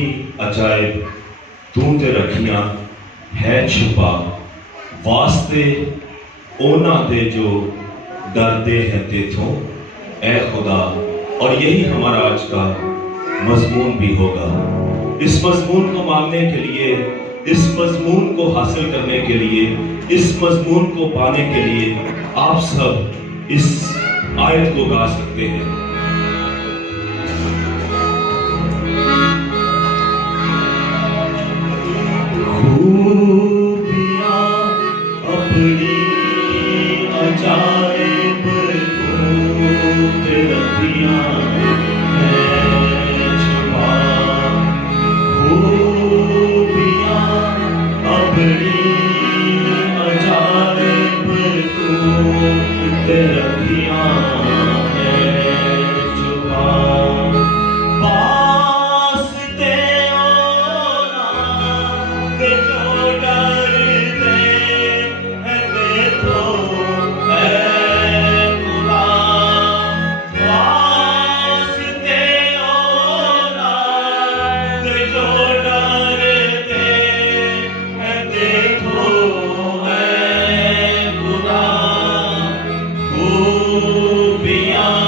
अपनी अजायब तू ते रखियां है छुपा, वास्ते ओना दे जो डरते हैं तेथों ए खुदा। और यही हमारा आज का मजमून भी होगा। इस मजमून को मांगने के लिए, इस मजमून को हासिल करने के लिए, इस मजमून को पाने के लिए आप सब इस आयत को गा सकते हैं। खूबियां अपनी अजायब तूने रखियां है छुपा, खूबियां अपनी अजायब तूने रखियां है छुपा। वास्ते ओना दे जो डरते हैं तेथों ए खुदा, वास्ते ओना दे जो डरते हैं तेथों ए खुदा। खूबियां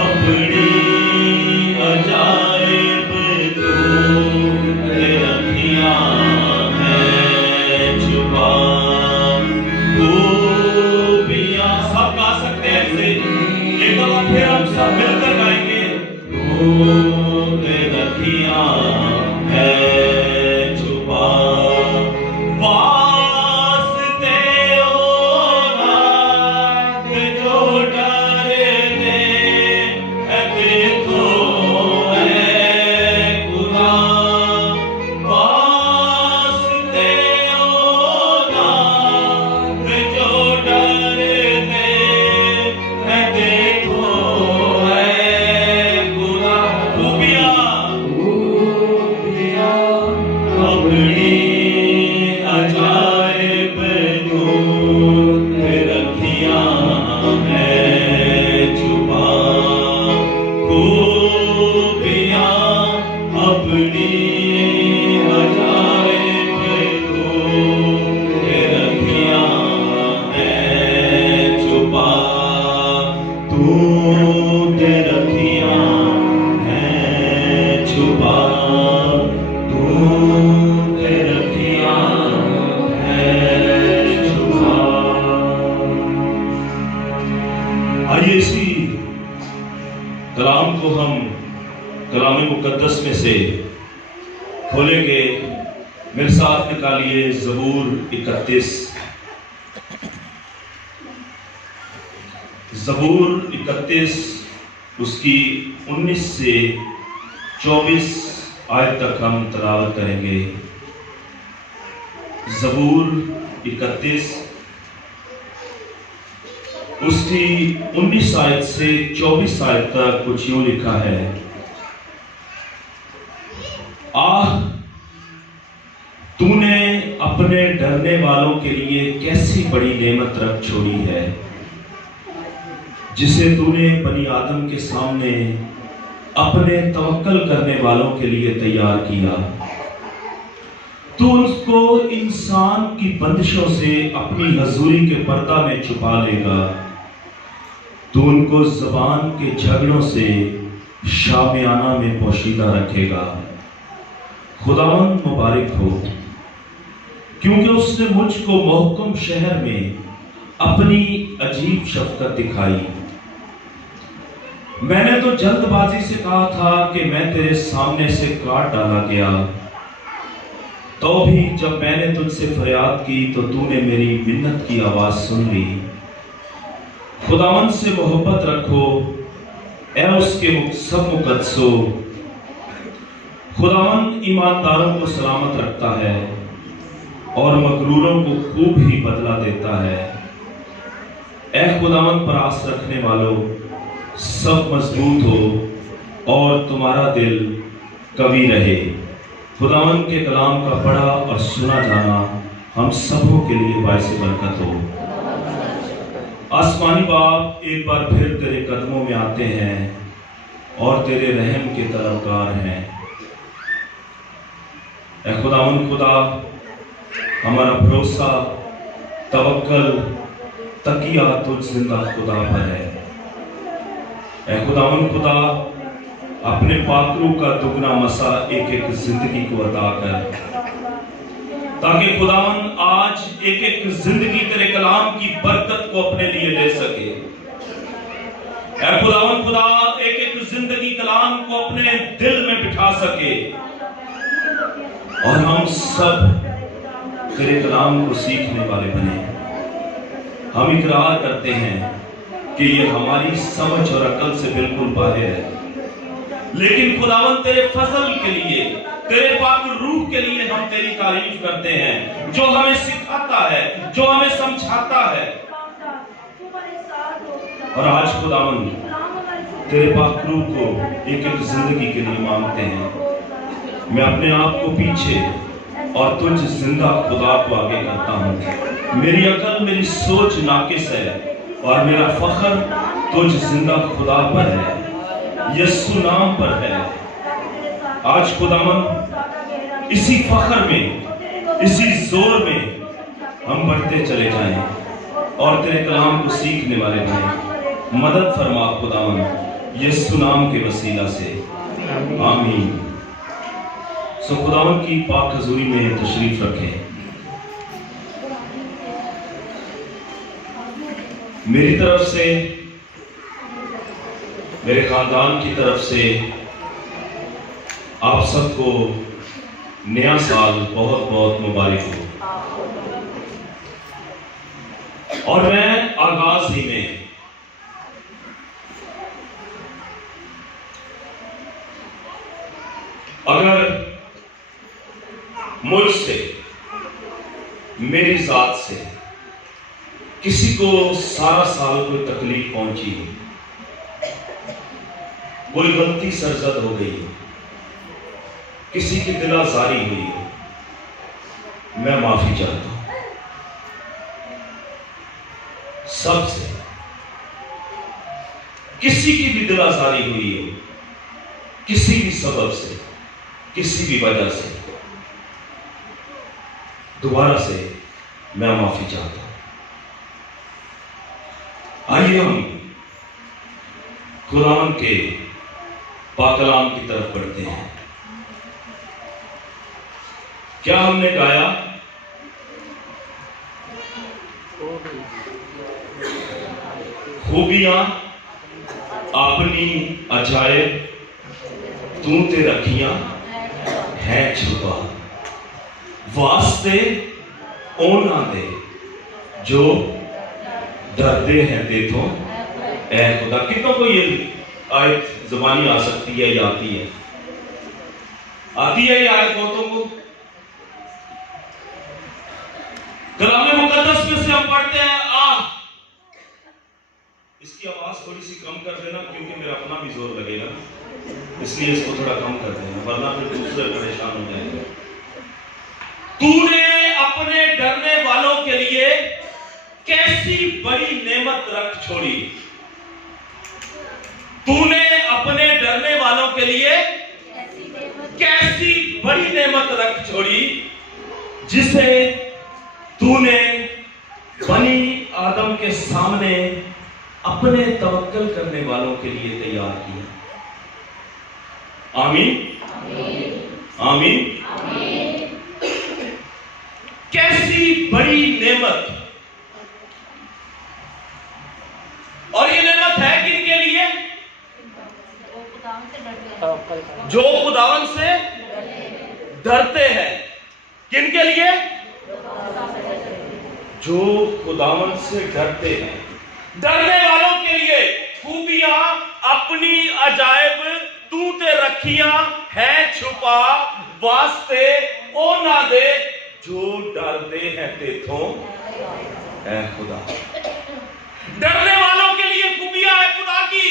अपनी अजायब तूने रखियां है छुपा, खूबियां। सब गा सकते हैं ऐसे, एक दफा फिर हम सब मिलकर गाएंगे। तूने रखियां है छुपा, वास्ते ओना दे जो डरते हैं तेथों ए खुदा, वास्ते ओना दे जो डरते हैं तेथों ए खुदा। खूबियां अपनी अजायब तूने रखियां है छुपा, खूबियां अपनी अजायब तूने रखियां है छुपा, तूने रखियां है छुपा, तूने रखियां है छुपा। आइए इसी कलाम को हम कलाम मुकद्दस में से खोलेंगे। मेरे साथ निकालिए ज़बूर 31। ज़बूर 31 उसकी 19 से 24 आयत तक हम तलावत करेंगे। ज़बूर 31 उसकी 19 आयत से 24 आयत तक कुछ यूं लिखा है। आह, तूने अपने डरने वालों के लिए कैसी बड़ी नेमत रख छोड़ी है, जिसे तूने बनी आदम के सामने अपने तवक्कल करने वालों के लिए तैयार किया। तू उसको इंसान की बंदिशों से अपनी हजूरी के पर्दा में छुपा लेगा। तू उनको ज़बान के झगड़ों से शामियाना में पोशीदा रखेगा। खुदावंद मुबारक हो, क्योंकि उसने मुझको मोहकम शहर में अपनी अजीब शफकत दिखाई। मैंने तो जल्दबाजी से कहा था कि मैं तेरे सामने से काट डाला गया, तो भी जब मैंने तुझसे फरियाद की तो तूने मेरी मिन्नत की आवाज सुन ली। खुदावंद से मोहब्बत रखो ए उसके सब मुकद्दसों। खुदावंद ईमानदारों को सलामत रखता है और मकरूरों को खूब ही बदला देता है। ए खुदावंद पर आस रखने वालों, सब मजबूत हो और तुम्हारा दिल कवी रहे। खुदावंद के कलाम का पढ़ा और सुना जाना हम सबों के लिए बाइस बरकत हो। आसमानी बाप, एक बार फिर तेरे कदमों में आते हैं और तेरे रहम के तलबगार हैं। ऐ खुदावन खुदा, हमारा भरोसा, तवक्कल, तकिया तुझ जिंदा खुदा पर है। ऐ खुदावन खुदा, अपने पाकरू का दुगना मसा एक एक जिंदगी को अदा कर, ताकि खुदावन आज एक एक जिंदगी तेरे कलाम की बरकत को अपने लिए ले सके। ऐ खुदावन खुदा, एक एक जिंदगी कलाम को अपने दिल में बिठा सके और हम सब तेरे कलाम को सीखने वाले बने। हम इकरार करते हैं कि ये हमारी समझ और अकल से बिल्कुल बाहर है, लेकिन खुदावन तेरे फजल के लिए, तेरे पाक रूह के लिए हम तेरी तारीफ करते हैं, जो हमें सिखाता है, जो हमें समझाता है। और आज खुदावन तेरे पाक रूह को एक एक जिंदगी के लिए मांगते हैं। मैं अपने आप को पीछे और तुझ जिंदा खुदा को आगे करता हूँ। मेरी अकल, मेरी सोच नाकिस है और मेरा फख्र तुझ जिंदा खुदा पर है, यीशु नाम पर है। आज खुदावन इसी फख्र में, इसी जोर में हम बढ़ते चले जाएं और तेरे कलाम को सीखने वाले बने। मदद फरमा खुदावन, यीशु नाम के वसीला से, आमीन। सो खुदावन की पाक हजूरी में तशरीफ रखें। मेरी तरफ से, मेरे खानदान की तरफ से आप सबको नया साल बहुत बहुत मुबारक हो। और मैं आगाज ही में अगर मुझसे, मेरी जात से किसी को सारा साल कोई तकलीफ पहुंची हो, कोई गलती सरजद हो गई हो, किसी की दिल आजारी हुई हो, मैं माफी चाहता हूं सबसे। किसी की भी दिल आजारी हुई हो, किसी भी सबब से, किसी भी वजह से, दोबारा से मैं माफी चाहता हूं। आइए हम खुदावन के पाकलाम की तरफ बढ़ते हैं। क्या हमने गाया? खूबियां अपनी अजायब तू ते रखियां है छुपा, वास्ते ओना दे जो डरते हैं तेथों ऐ खुदा। कितनों को ये आयत जुबानी आ सकती है या आती है? आती है ये आयत बहुतों को? कलाम मुकद्दस में से हम पढ़ते हैं, इसकी आवाज थोड़ी सी कम कर देना क्योंकि मेरा अपना भी जोर लगेगा, इसलिए इसको थोड़ा कम कर देना, वरना फिर दूसरे परेशान हो जाएंगे। तूने अपने डरने वालों के लिए कैसी बड़ी नेमत रख छोड़ी। तूने अपने डरने वालों के लिए कैसी बड़ी नेमत रख छोड़ी, जिसे तूने बनी आदम के सामने अपने तवक्कल करने वालों के लिए तैयार किया। आमीन, आमीन, आमीन। कैसी बड़ी नेमत, और ये नेमत है किनके लिए? जो खुदावन से डरते हैं। किनके लिए? जो खुदावन से डरते हैं। डरने वालों के लिए खूबियां अपनी अजायब तू ते रखियां है छुपा, वास्ते ओ ना दे जो डरते हैं तेथों ऐ खुदा। डरने वालों के लिए खूबियां है खुदा की,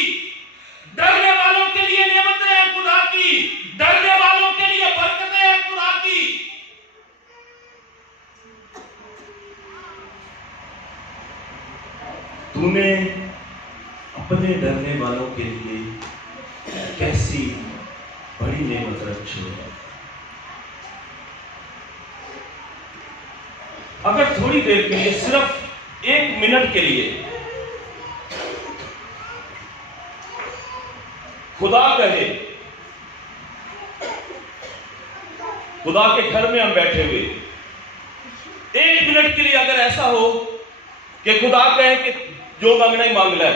डरने वालों के लिए नेमतें हैं खुदा की, डरने वालों के लिए बरकतें हैं खुदा की। तूने अपने डरने वालों के लिए कैसी बड़ी नेमत रखी है। अगर थोड़ी देर के लिए, सिर्फ 1 मिनट के लिए खुदा कहे, खुदा के घर में हम बैठे हुए 1 मिनट के लिए अगर ऐसा हो कि खुदा कहे कि जो मांगना ही मांग ले,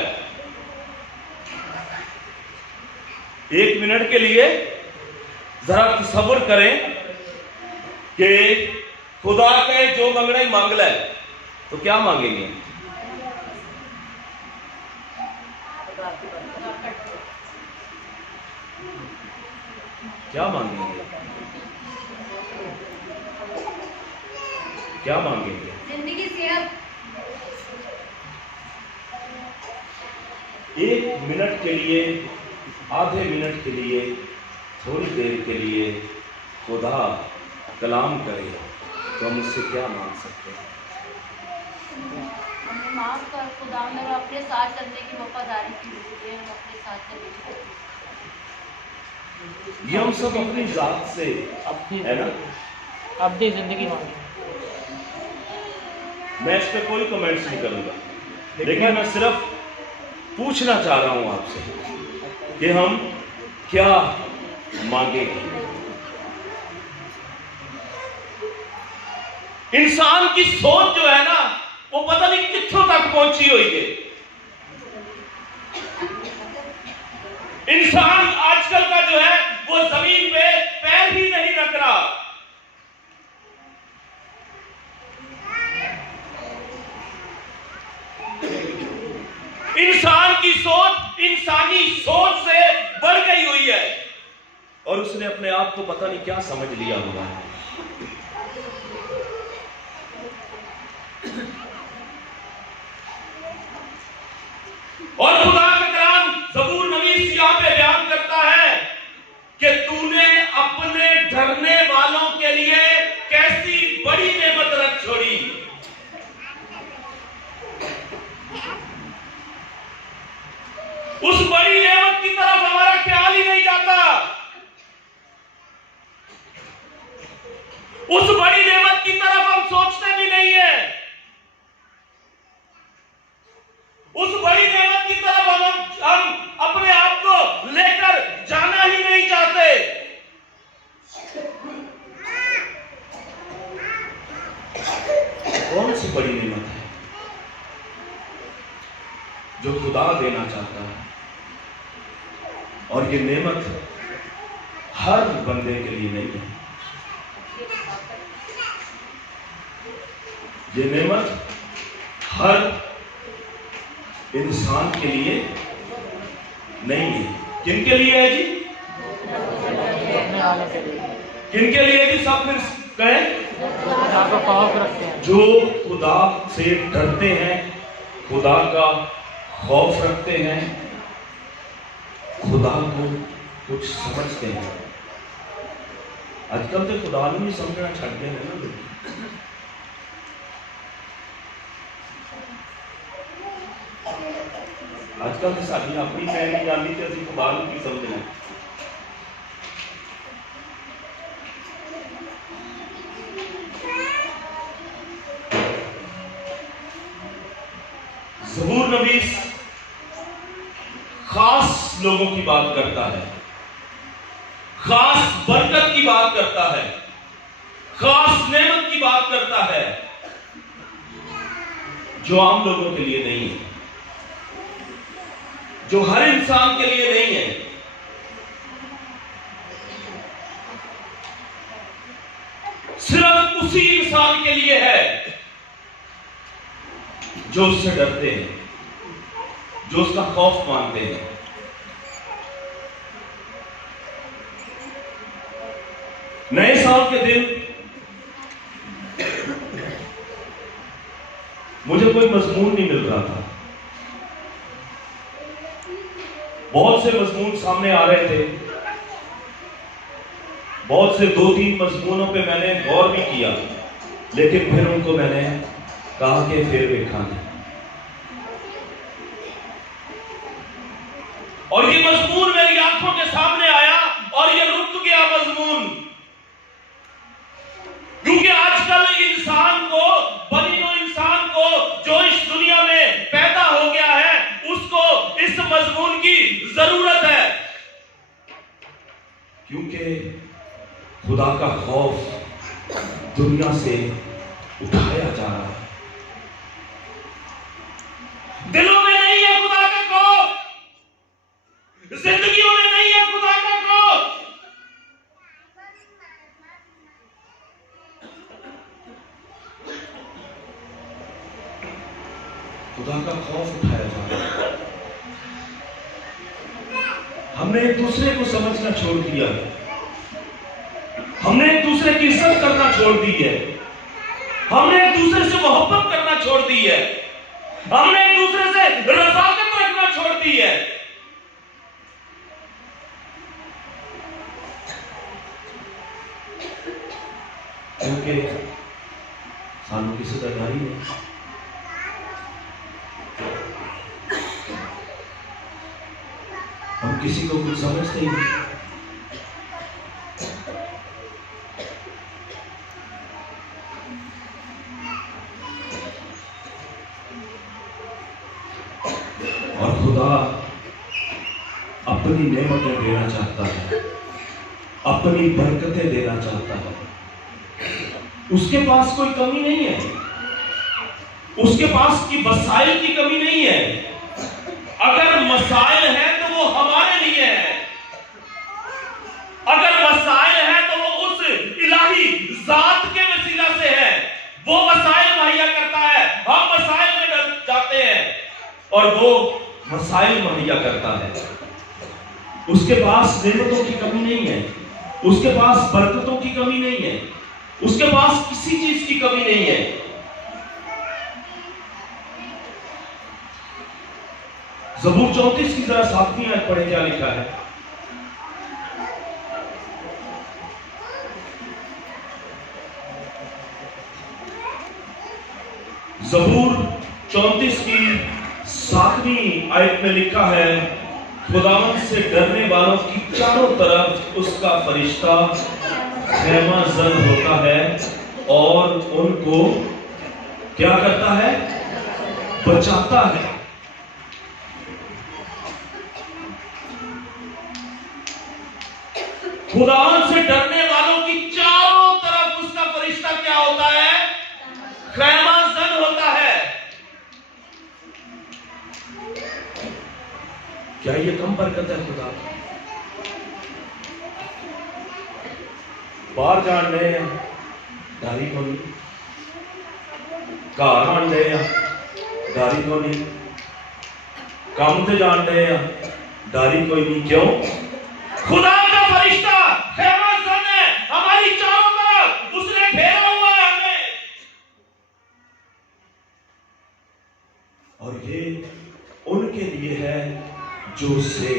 1 मिनट के लिए जरा तसव्वुर करें कि खुदा कहे जो मांगना ही मांग ले, तो क्या मांगेंगे? क्या मांगेंगे? क्या मांगेंगे? जिंदगी, सेहत। 1 मिनट के लिए, आधे मिनट के लिए, थोड़ी देर के लिए खुदा कलाम करे तो हम उससे क्या मांग सकते हैं? हमें माफ कर खुदा, मेरा अपने साथ चलने की वफादारी की हम अपने साथ चलेंगे। ये हम सब अपनी जात से है ना, अपनी जिंदगी मांगे। मैं इस पे कोई कमेंट्स नहीं करूंगा, लेकिन मैं सिर्फ पूछना चाह रहा हूं आपसे कि हम क्या मांगेंगे। इंसान की सोच जो है ना, वो पता नहीं कित्थों तक पहुंची हुई है। इंसान आजकल का जो है वो जमीन पे पैर ही नहीं रख रहा। इंसान की सोच इंसानी सोच से बढ़ गई हुई है और उसने अपने आप को पता नहीं क्या समझ लिया हुआ है। और खुदा का कलाम ज़बूर नवीस यहां पे बयान करता है कि तूने अपने डरने वालों के लिए कैसी बड़ी नेमत रख छोड़ी। उस बड़ी नेमत की तरफ हमारा ख्याल ही नहीं जाता। उस बड़ी नेमत की तरफ हम सोचते भी नहीं है। उस बड़ी नेमत की तरफ हम अपने आप को लेकर जाना ही नहीं चाहते। कौन सी बड़ी नेमत है जो खुदा देना चाहता है? और ये नेमत हर बंदे के लिए नहीं है। ये नेमत हर इंसान के लिए नहीं है। किन के लिए है जी? किन के लिए जी? सब फिर कहें। जो खुदा से डरते हैं, खुदा का खौफ रखते हैं, खुदा को कुछ समझते हैं। आजकल तो खुदा नहीं समझना छड़ गए हैं ना। आजकल तो साड़ी अपनी पहन जाती थी, असं खुदा की समझना। ज़बूर नवीस खास लोगों की बात करता है, खास बरकत की बात करता है, खास नेमत की बात करता है जो आम लोगों के लिए नहीं है, जो हर इंसान के लिए नहीं है। सिर्फ उसी इंसान के लिए है जो उससे डरते हैं, जो उसका खौफ मानते हैं। नए साल के दिन मुझे कोई मजमून नहीं मिल रहा था। बहुत से मजमून सामने आ रहे थे, बहुत से 2-3 मजमूनों पे मैंने गौर भी किया, लेकिन फिर उनको मैंने कहा कि फिर देखा नहीं। और ये मजमून मेरी आंखों के सामने आया और ये रुक गया मजमून, क्योंकि आजकल इंसान को क्योंकि खुदा का खौफ दुनिया से उठाया जा रहा है। दिलों में नहीं है खुदा का खौफ, जिंदगियों में नहीं है खुदा का खौफ। खुदा का खौफ उठाया जा रहा है। हमने एक दूसरे को समझना छोड़ दिया, हमने एक दूसरे की इज्जत करना छोड़ दी है, हमने एक दूसरे से मोहब्बत करना छोड़ दी है, हमने एक दूसरे से रफाकत रखना छोड़ दी है। क्योंकि सानू किसी का डर ही नहीं। हम किसी को कुछ समझते ही नहीं। और खुदा अपनी नेमतें देना चाहता है, अपनी बरकतें देना चाहता है। उसके पास कोई कमी नहीं है, उसके पास की वसाइल की कमी नहीं है। अगर मसाइल है तो वो हमारे लिए है, अगर मसाइल है तो वो उस इलाही जात के वसीला से है। वो मसाइल मुहैया करता है, हम मसाइल में डर जाते हैं और वो मसाइल मुहैया करता है। उसके पास नेमतों की कमी नहीं है, उसके पास बरकतों की कमी नहीं है, उसके पास किसी चीज की कमी नहीं है। ज़बूर 34 की जरा 7वीं आयत पढ़े, क्या लिखा है? ज़बूर 34 की 7वीं आयत में लिखा है, खुदावंद से डरने वालों की चारों तरफ उसका फरिश्ता खैमा जन होता है और उनको क्या करता है? बचाता है। खुदावंद से डरने वालों की चारों तरफ उसका फरिश्ता क्या होता है? खैमा जन होता है। क्या ये कम बरकत है खुदा? बाहर जान रहे हैं दारी को नहीं, घर आन रहे हैं दारी को नहीं, काम से जान रहे हैं दारी कोई नहीं। क्यों? खुदा का फरिश्ता खैमा जन है, हमारी चारों तरफ उसने घेरा हुआ है हमें। और ये उनके लिए है जो उससे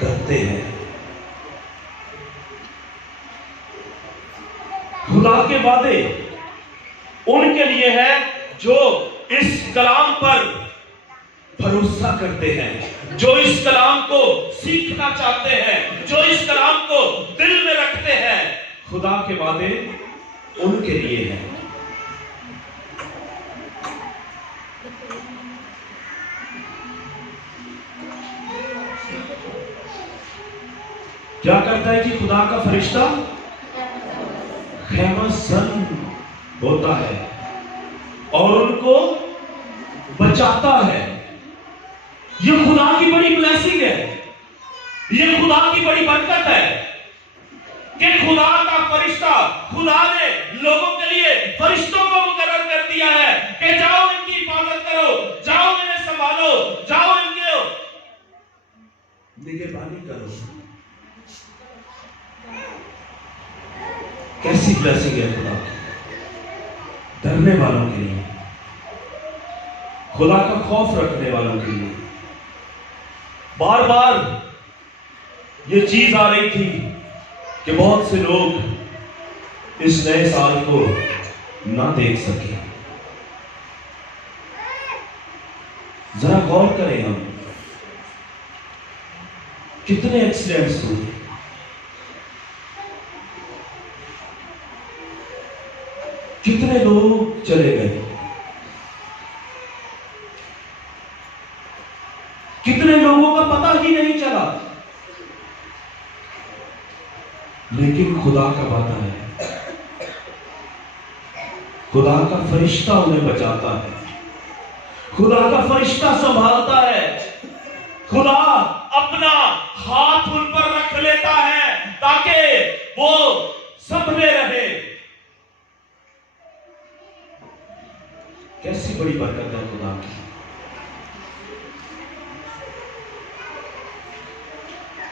डरते हैं। खुदा के वादे उनके लिए है जो इस कलाम पर भरोसा करते हैं, जो इस कलाम को सीखना चाहते हैं, जो इस कलाम को दिल में रखते हैं। खुदा के वादे उनके लिए हैं। क्या करता है कि खुदा का फरिश्ता खैमा सन होता है और उनको बचाता है। यह खुदा की बड़ी ब्लेसिंग है, यह खुदा की बड़ी बरकत है कि खुदा का फरिश्ता, खुदा ने लोगों के लिए फरिश्तों को मुकर्रर कर दिया है कि जाओ इनकी हिफाजत करो, जाओ इन्हें संभालो, जाओ इनके निगहबानी करो। कैसी ब्लेसिंग है खुदा की, डरने वालों के लिए, खुदा का खौफ रखने वालों के लिए। बार बार ये चीज आ रही थी कि बहुत से लोग इस नए साल को ना देख सके। जरा गौर करें, हम कितने एक्सीडेंट्स हुए, कितने लोग चले गए, कितने लोगों का पता ही नहीं चला। लेकिन खुदा कब आता है? खुदा का फरिश्ता उन्हें बचाता है, खुदा का फरिश्ता संभालता है, खुदा अपना हाथ उन पर रख लेता है ताकि वो संभले रहे। कैसी बड़ी बरकत है खुदा की।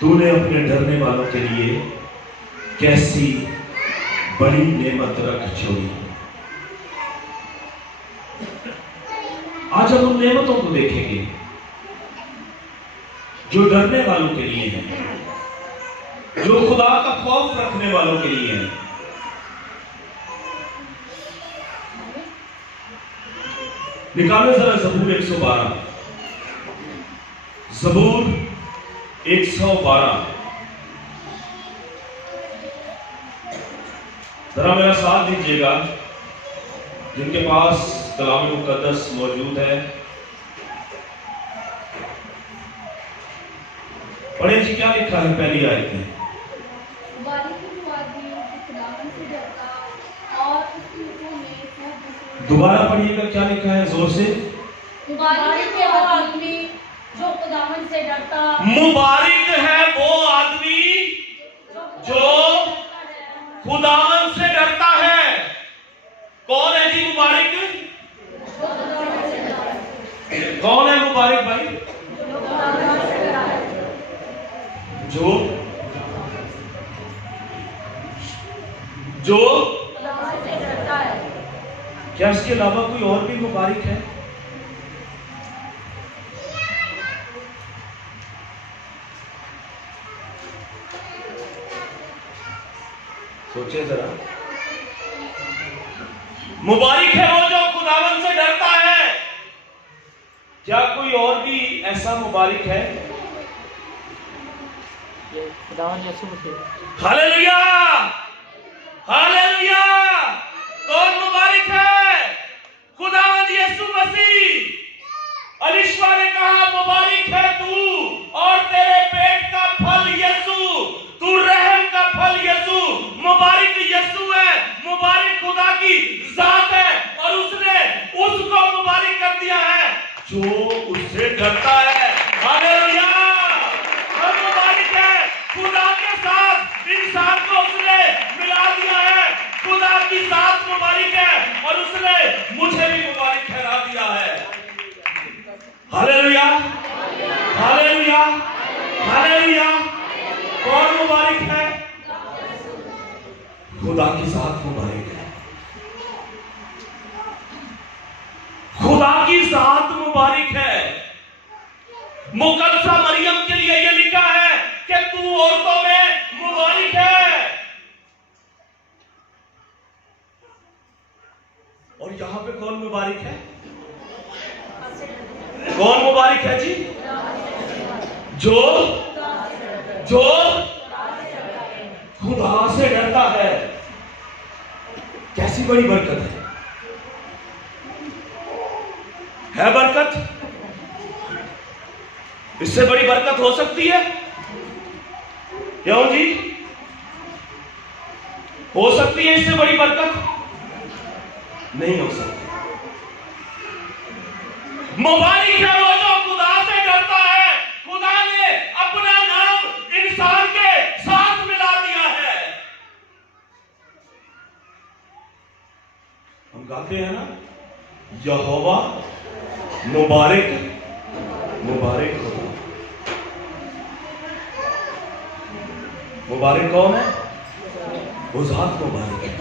तूने अपने डरने वालों के लिए कैसी बड़ी नेमत रख छोड़ी। आज हम उन नेमतों को देखेंगे जो डरने वालों के लिए है, जो खुदा का खौफ रखने वालों के लिए है। निकालो जरा ज़बूर 112, ज़बूर 112। जरा मेरा साथ दीजिएगा जिनके पास कलाम मुकद्दस मौजूद है। पढ़े जी, क्या लिखा है पहली आयत में? दोबारा पढ़िएगा, क्या लिखा है जोर से? मुबारक है वो आदमी जो खुदावंद से डरता। मुबारक है वो आदमी जो खुदावंद से डरता है। कौन है जी मुबारक? कौन है मुबारक भाई? जो जो से डरता है। क्या इसके अलावा कोई और भी मुबारक है? सोचिए जरा। मुबारक है वो जो खुदावंद से डरता है। क्या कोई और भी ऐसा मुबारक है? खुदावंद यीशु मसीह। Hallelujah, hallelujah. कौन मुबारक है? खुदावंद यीशु मसीह। अलीशा ने कहा मुबारक है तू और तेरे पेट का फल यीशु, तू रहम का फल यीशु। मुबारक यीशु है, मुबारक खुदा की जात है और उसने उसको मुबारक कर दिया है जो उससे डरता है। हालेलुया। हम मुबारक है, खुदा के साथ इंसान को उसने मिला दिया है। खुदा की जात मुबारक है और उसने मुझे भी मुबारक ठहरा दिया है। Hallelujah, hallelujah, hallelujah. कौन मुबारक है? खुदा की जात मुबारक है, खुदा की जात मुबारक है। मुकद्दसा मरियम के लिए यह लिखा है कि तू औरतों में मुबारक है। और यहां पे कौन मुबारक है? कौन मुबारक है जी? जो जो खुदा से डरता है। कैसी बड़ी बरकत है बरकत? इससे बड़ी बरकत हो सकती है? क्यों जी? हो सकती है इससे बड़ी बरकत? नहीं हो सकती। मुबारक है वो जो खुदा से डरता है। खुदा ने अपना नाम इंसान के साथ मिला दिया है। हम गाते हैं ना, यहोवा मुबारक मुबारक हो। मुबारक कौन है? वो जात मुबारक है।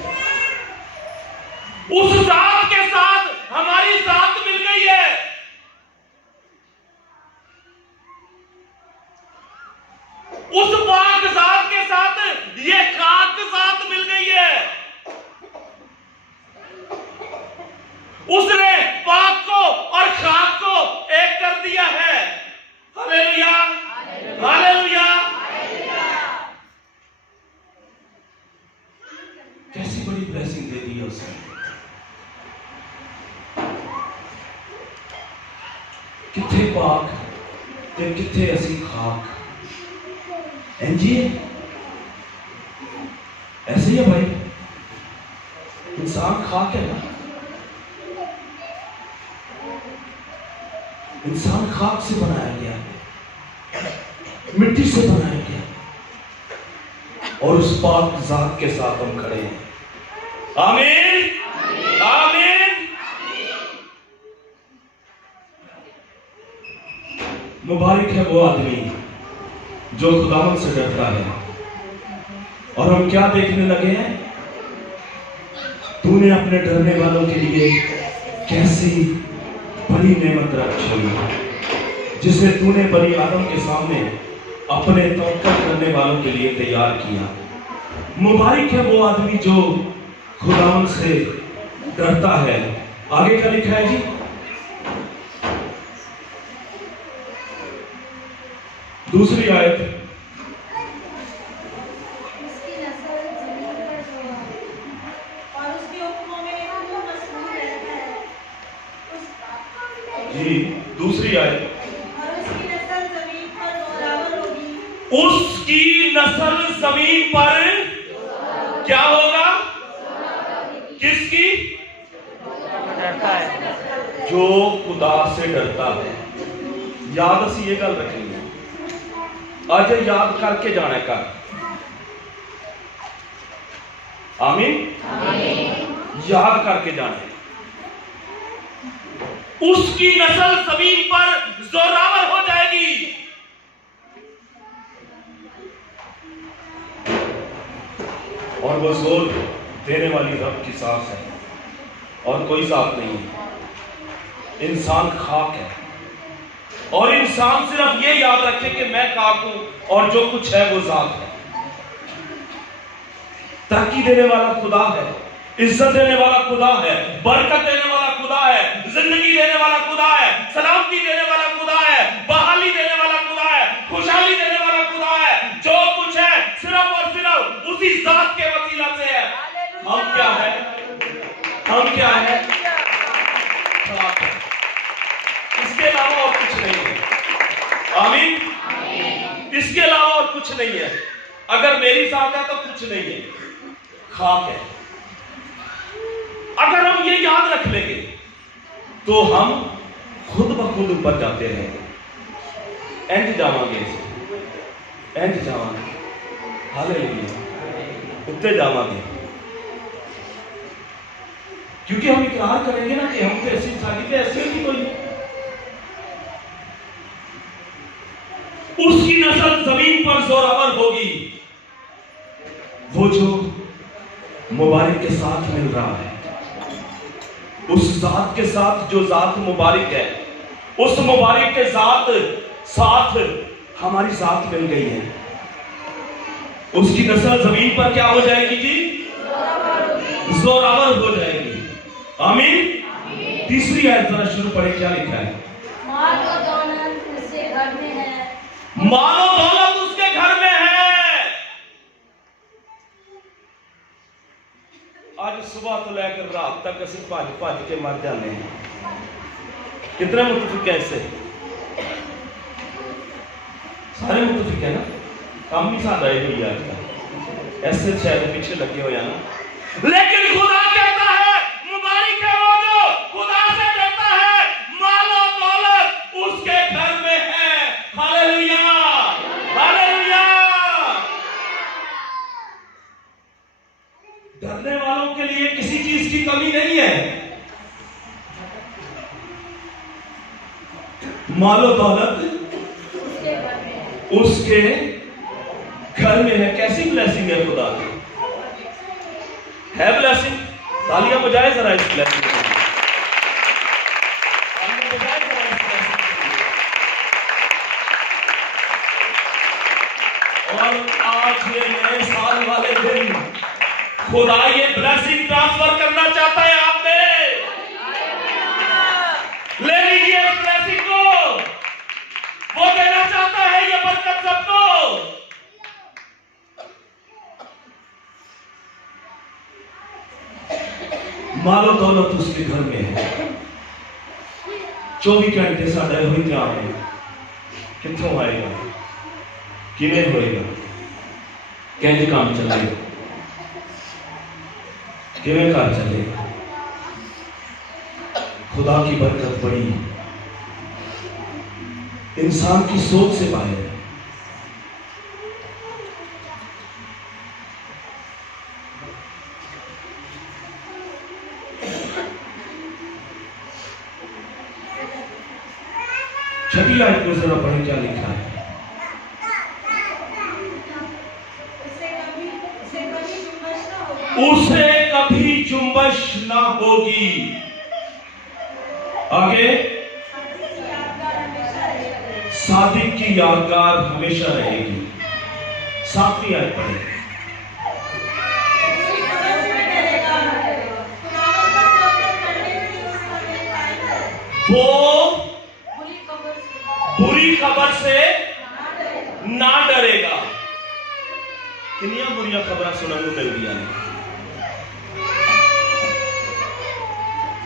उस जात के साथ हमारी जात मिल गई है। उस पाक जात के साथ ये खाक जात मिल गई है। उसने पाक को और खाक को एक कर दिया है। Hallelujah, hallelujah. कैसी बड़ी ब्लेसिंग दे दी है उसने। किथे पाक ते किथे असी खाक। जी ऐसे ही है भाई, इंसान खाक है ना, इंसान खाक से बनाया गया है, मिट्टी से बनाया गया, और उस पाक जात के साथ हम खड़े हैं। आमीन आमीन। मुबारक है वो आदमी जो खुदावंद से डरता है। और हम क्या देखने लगे हैं, तूने अपने डरने वालों के लिए कैसी बड़ी नेमत रखी, जिसे तूने बनी आदम के सामने अपने तवक्कुल करने वालों के लिए तैयार किया। मुबारक है वो आदमी जो खुदावंद से डरता है। आगे क्या लिखा है जी? दूसरी आयत, उसकी नस्ल जमीन पर जो और उसके हुक्मों में वो मशहूर रहता है। जी दूसरी आयत, और उसकी नस्ल जमीन पर जोरावर होगी। उसकी नस्ल जमीन पर क्या होगा? किसकी? डरता है, जो खुदा से डरता है। याद असी ये गल रखनी है, आज याद करके जाने का। आमीन याद करके जाने। उसकी नस्ल जमीन पर जोरावर हो जाएगी। और वो जोर देने वाली रब की सांस है और कोई साथ नहीं है। इंसान खाक है और इंसान सिर्फ ये याद रखे कि मैं खाक हूं और जो कुछ है वो जात है। तरक्की देने वाला खुदा है, इज्जत देने वाला खुदा है, बरकत देने वाला खुदा है, जिंदगी देने वाला खुदा है, सलामती देने वाला खुदा है, बहाली देने वाला खुदा है, खुशहाली देने वाला खुदा है। जो कुछ है सिर्फ और सिर्फ उसी जात के वसीला से है। हम क्या है? हम क्या है? इसके अलावा और कुछ नहीं है। आमीन। इसके अलावा और कुछ नहीं है। अगर मेरी साथ है तो कुछ नहीं है, खाक है। अगर हम ये याद रख लेंगे तो हम खुद ब खुद ऊपर जाते रहेंगे। एंड जावांगे, एंड जावांगे, हालेलुया, उत्ते जावांगे। क्योंकि हम इकरार करेंगे ना कि हम तो ऐसी साली पे ऐसे ही कोई। उसकी नस्ल जमीन पर जोरावर होगी। वो जो मुबारक के साथ मिल रहा है, उस जात के साथ जो जात मुबारक है, उस मुबारक के जात साथ हमारी जात मिल गई है। उसकी नस्ल जमीन पर क्या हो जाएगी जी? जोरावर हो जाएगी। आमीन। तीसरी आयत जरा शुरू पढ़े, क्या लिखा है? माल और दौलत उसके घर में है। मालो दौलत उसके घर में है। आज सुबह तो लेकर रात तक असि भज भज के मर जाने हैं। कितने मुतफिक है इससे? सारे मुतफिक है ना। काम ही सादा ही हुई आज का, ऐसे शायद पीछे लगे हो या ना। लेकिन खुदा कहता है मुबारक है वो जो खुदा से डरता है, मालो दौलत उसके घर में है। Hallelujah hallelujah. डरने वालों के लिए किसी चीज की कमी नहीं है। मालो दौलत उसके घर में है। उसके घर में है। कैसी ब्लेसिंग है खुदा की? है ब्लेसिंग। तालियां बजाए जरा इस ब्लेसिंग के लिए। तालियां बजाए जरा इस ब्लेसिंग के लिए। और आज ये नए साल वाले दिन खुदा ये ब्लेसिंग ट्रांसफर करना चाहता है आप में। ले लीजिए इस ब्लेसिंग को। वो देना चाहता है ये बरकत सबको। मालो दौलत उसके घर में है। 24 घंटे साढ़े हुई ध्यान है, कितों आएगा, किमें होएगा, कैसे काम चलेगा। किवें घर चलेगा। खुदा की बरकत बड़ी इंसान की सोच से बाहर है। छठी आयत को जरा पढ़ें, क्या लिखा है। उसे कभी जुम्बश ना होगी। आगे, सादिक की यादगार हमेशा रहेगी। 7वीं आयत पढ़ें। वो बुरी खबर से ना डरेगा। कितनी बुरी खबर सुनने को मिल रही है।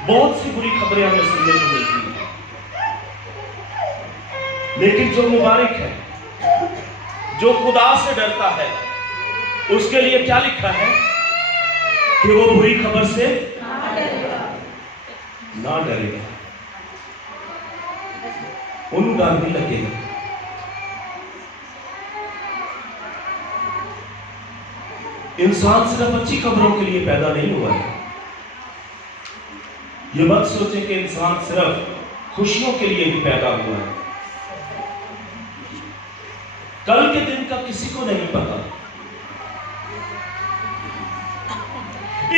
बहुत सी बुरी खबरें हमें सुनने को मिलती हैं, लेकिन जो मुबारक है, जो खुदा से डरता है, उसके लिए क्या लिखा है कि वो बुरी खबर से ना डरेगा। उन्हें डर नहीं लगेगा। इंसान सिर्फ अच्छी खबरों के लिए पैदा नहीं हुआ है। ये मत सोचे कि इंसान सिर्फ खुशियों के लिए ही पैदा हुआ है। कल के दिन का किसी को नहीं पता।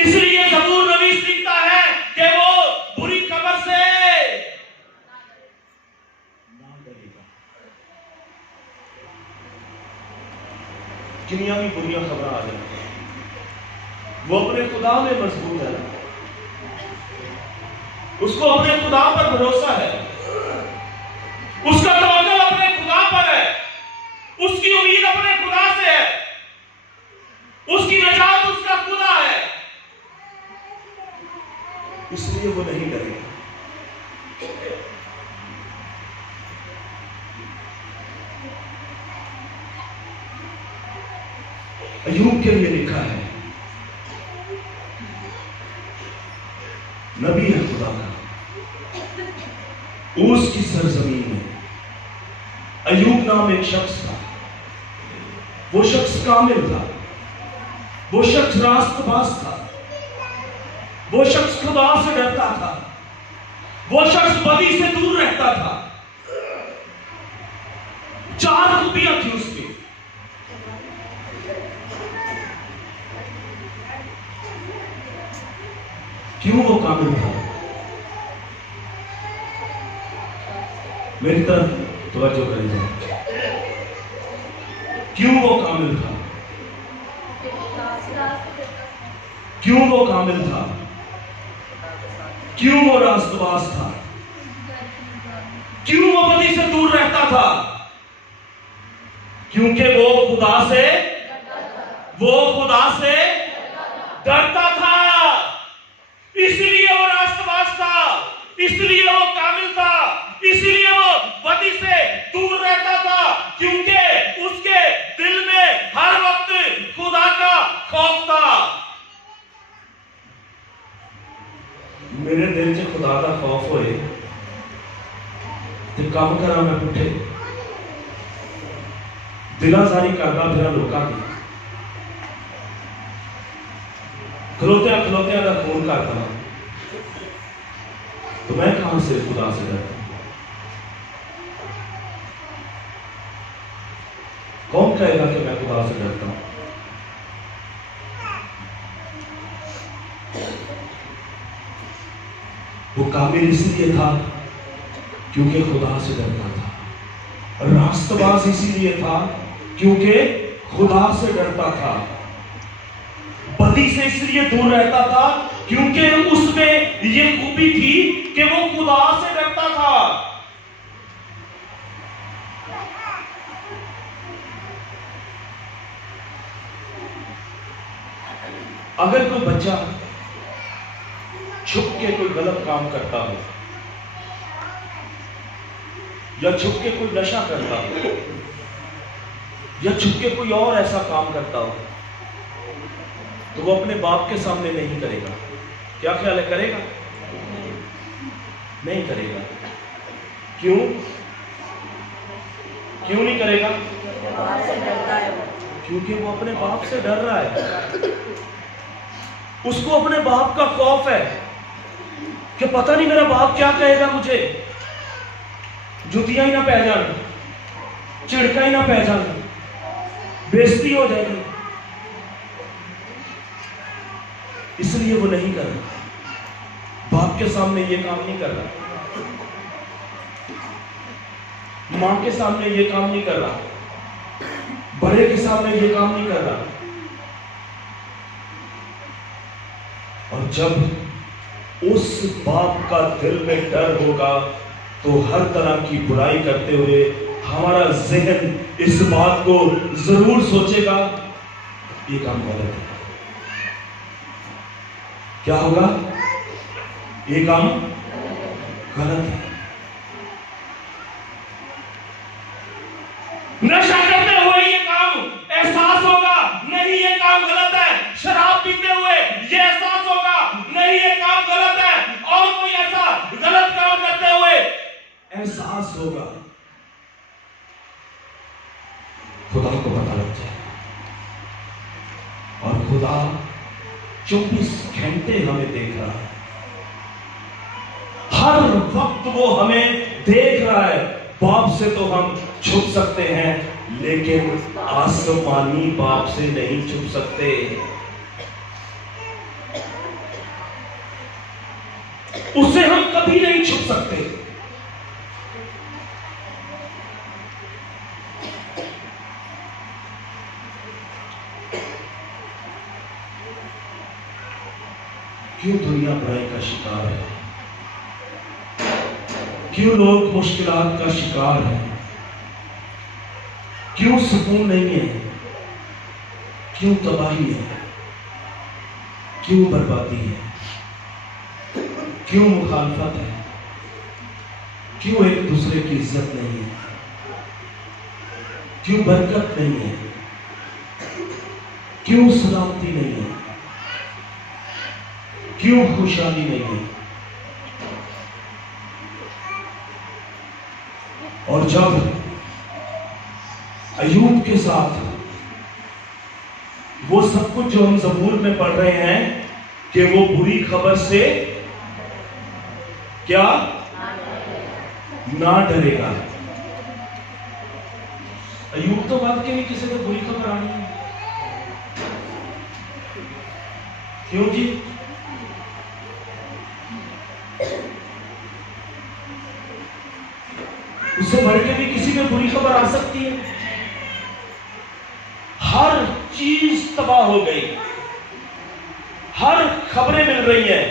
इसलिए ज़बूर नबी लिखता है कि वो बुरी खबर से ना डरेगा। कितनी भी बुरी खबर आ जाए, वो अपने खुदा में मजबूत है ना, उसको अपने खुदा पर भरोसा है, उसका तवज्जो अपने खुदा पर है, उसकी उम्मीद अपने खुदा से है, उसकी निजात उसका खुदा है, इसलिए वो नहीं डरेगा। अय्यूब के लिए लिखा है, नबी है खुदा का, ऊस की सरजमीन में अय्यूब नाम एक शख्स था। वो शख्स कामिल था, वो शख्स रास्तबाज था, वो शख्स खुदा से डरता था, वो शख्स बदी से दूर रहता था। 4 खूबियां थी उसकी। क्यों वो कामिल था? मेरी तरफ तवज्जो करें। क्यों वो कामिल था? क्यों वो कामिल था? क्यों वो रास्तबाज था? क्यों वो बदी से दूर रहता था? क्योंकि वो खुदा से डरता था। इसलिए वो रास्तबाज था, इसलिए वो कामिल था, इसलिए वो बदी से दूर रहता था, क्योंकि उसके दिल में हर वक्त खुदा का खौफ था। मेरे दिल से खुदा का खौफ होए ते काम करा मैं पुठे दिलाजारी करना फिर लोगों की खलोत्या का खून करता हूं, तो मैं कहां से खुदा से डरता हूं? कौन कहेगा कि मैं खुदा से डरता हूं? वो कामिल इसलिए था क्योंकि खुदा से डरता था। रास्तबाज इसीलिए था क्योंकि खुदा से डरता था। बदी से इसलिए दूर रहता था क्योंकि उसमें ये खूबी थी कि वो खुदा से डरता था। अगर कोई बच्चा छुप के कोई गलत काम करता हो या छुप के कोई नशा करता हो या छुप के कोई और ऐसा काम करता हो तो वो अपने बाप के सामने नहीं करेगा। क्या ख्याल है, करेगा? नहीं करेगा। क्यों? क्यों नहीं करेगा? क्योंकि वो अपने बाप से डर रहा है। उसको अपने बाप का खौफ है कि पता नहीं मेरा बाप क्या कहेगा मुझे, जुतियां ही ना पहचान, चिढ़का ही ना पहचान, बेइज्जती हो जाएगी। इसलिए वो नहीं कर रहा, बाप के सामने ये काम नहीं कर रहा, मां के सामने ये काम नहीं कर रहा, बड़े के सामने ये काम नहीं कर रहा। और जब उस बाप का दिल में डर होगा तो हर तरह की बुराई करते हुए हमारा जहन इस बात को जरूर सोचेगा, ये काम गलत है। क्या होगा? ये काम गलत है। नशा करते हुए ये काम एहसास होगा, नहीं ये काम गलत है। शराब पीते हुए ये एहसास होगा, नहीं ये काम गलत है। और कोई ऐसा गलत काम करते हुए एहसास होगा, खुदा को पता लग जाए। और खुदा 24 घंटे हमें देख रहा है, हर वक्त वो हमें देख रहा है। बाप से तो हम छुप सकते हैं, लेकिन आसमानी बाप से नहीं छुप सकते। उससे हम कभी नहीं छुप सकते। क्यों दुनिया बुराई का शिकार है? क्यों लोग मुश्किलात का शिकार है? क्यों सुकून नहीं है? क्यों तबाही है? क्यों बर्बादी है? क्यों मुखालफत है? क्यों एक दूसरे की इज्जत नहीं है? क्यों बरकत नहीं है? क्यों सलामती नहीं है? क्यों खुशहाली नहीं है? और जब अय्यूब के साथ वो सब कुछ जो हम ज़बूर में पढ़ रहे हैं कि वो बुरी खबर से क्या ना डरेगा। अय्यूब तो बात के लिए किसी को बुरी खबर आनी है। क्यों जी? उससे बढ़ के भी किसी में बुरी खबर आ सकती है। हर चीज तबाह हो गई, हर खबरें मिल रही हैं,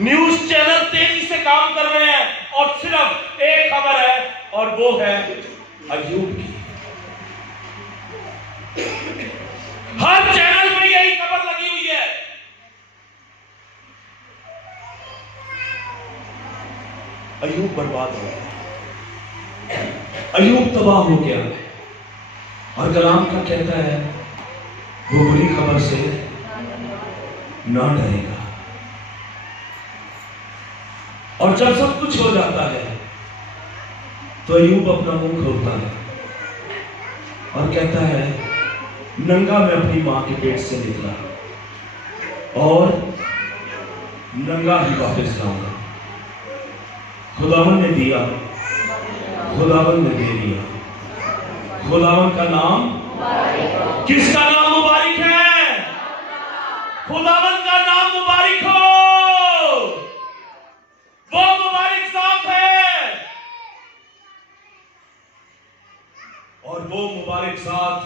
न्यूज चैनल तेजी से काम कर रहे हैं और सिर्फ एक खबर है और वो है अय्यूब की। हर चैनल में यही खबर लगी हुई है। अय्यूब बर्बाद हो गया, अय्यूब तबाह हो गया। और कलाम का कहता है वो बुरी खबर से ना डरेगा। और जब सब कुछ हो जाता है तो अय्यूब अपना मुंह खोलता है और कहता है नंगा मैं अपनी मां के पेट से निकला और नंगा ही वापस जाऊंगा। खुदावन ने दिया, खुदावन ने दे दिया। खुदावन का नाम, किसका नाम मुबारक है? खुदावन का नाम मुबारक हो। वो मुबारक साथ है और वो मुबारक साथ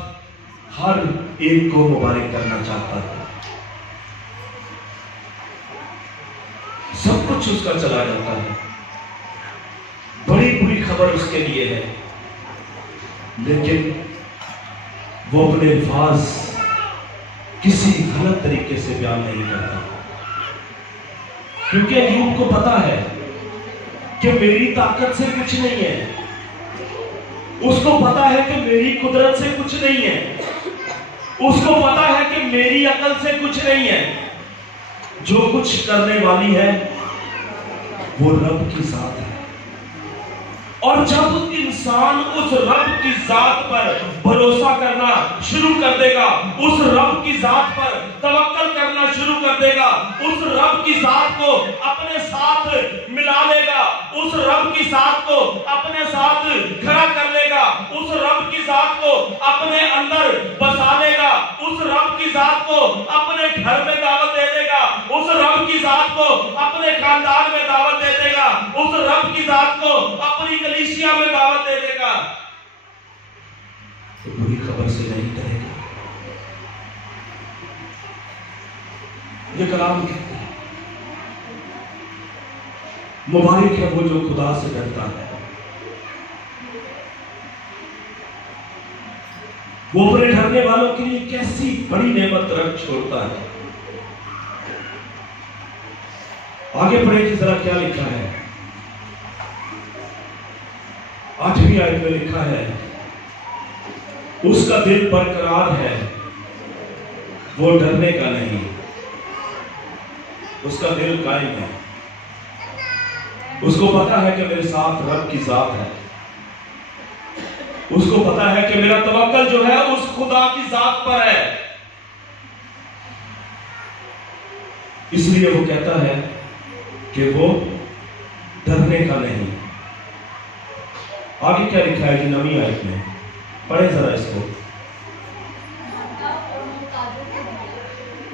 हर एक को मुबारक करना चाहता है। सब कुछ उसका चला जाता है, बड़ी बुरी खबर उसके लिए है, लेकिन वो अपने अल्फाज किसी गलत तरीके से बयान नहीं करता, क्योंकि अय्यूब को पता है कि मेरी ताकत से कुछ नहीं है। उसको पता है कि मेरी कुदरत से कुछ नहीं है। उसको पता है कि मेरी अकल से कुछ नहीं है, जो कुछ करने वाली है वो रब की जात है। और जब इंसान उस रब की जात पर भरोसा करना शुरू कर देगा, उस रब की जात पर तवक्कल करना शुरू कर देगा, उस रब की जात को अपने साथ मिला लेगा, उस रब की जात को अपने साथ खड़ा कर लेगा, उस रब की जात को अपने अंदर बसा लेगा, उस रब की जात को अपने घर में दावत दे देगा, उस रब की जात को अपने खानदान में दावत दे देगा, उस रब की जात को अपनी कलीसिया में दावत दे देगा, तो बुरी खबर से नहीं डरेगा। ये कलाम कहते हैं, मुबारक है वो जो खुदा से डरता है, वो अपने डरने वालों के लिए कैसी बड़ी नेमत रख छोड़ता है। आगे पढ़े कि जरा क्या लिखा है। 8वीं आयत में लिखा है, उसका दिल बरकरार है, वो डरने का नहीं, उसका दिल कायम है, उसको पता है कि मेरे साथ रब की जात है, उसको पता है कि मेरा तवक्कल जो है उस खुदा की जात पर है, इसलिए वो कहता है कि वो डरने का नहीं। आगे क्या लिखा है जी 9वीं आयत में, पढ़े जरा इसको,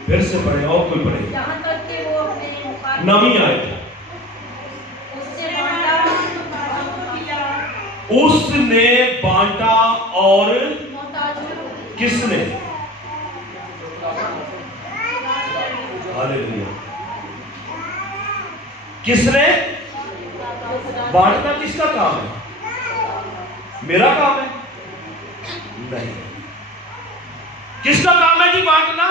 फिर से पढ़े और कोई पढ़े। 9वीं आयत, उसने बांटा और किसने? हालेलुया। किसने? बांटना किसका काम है? मेरा काम है? नहीं। किसका काम है जी बांटना?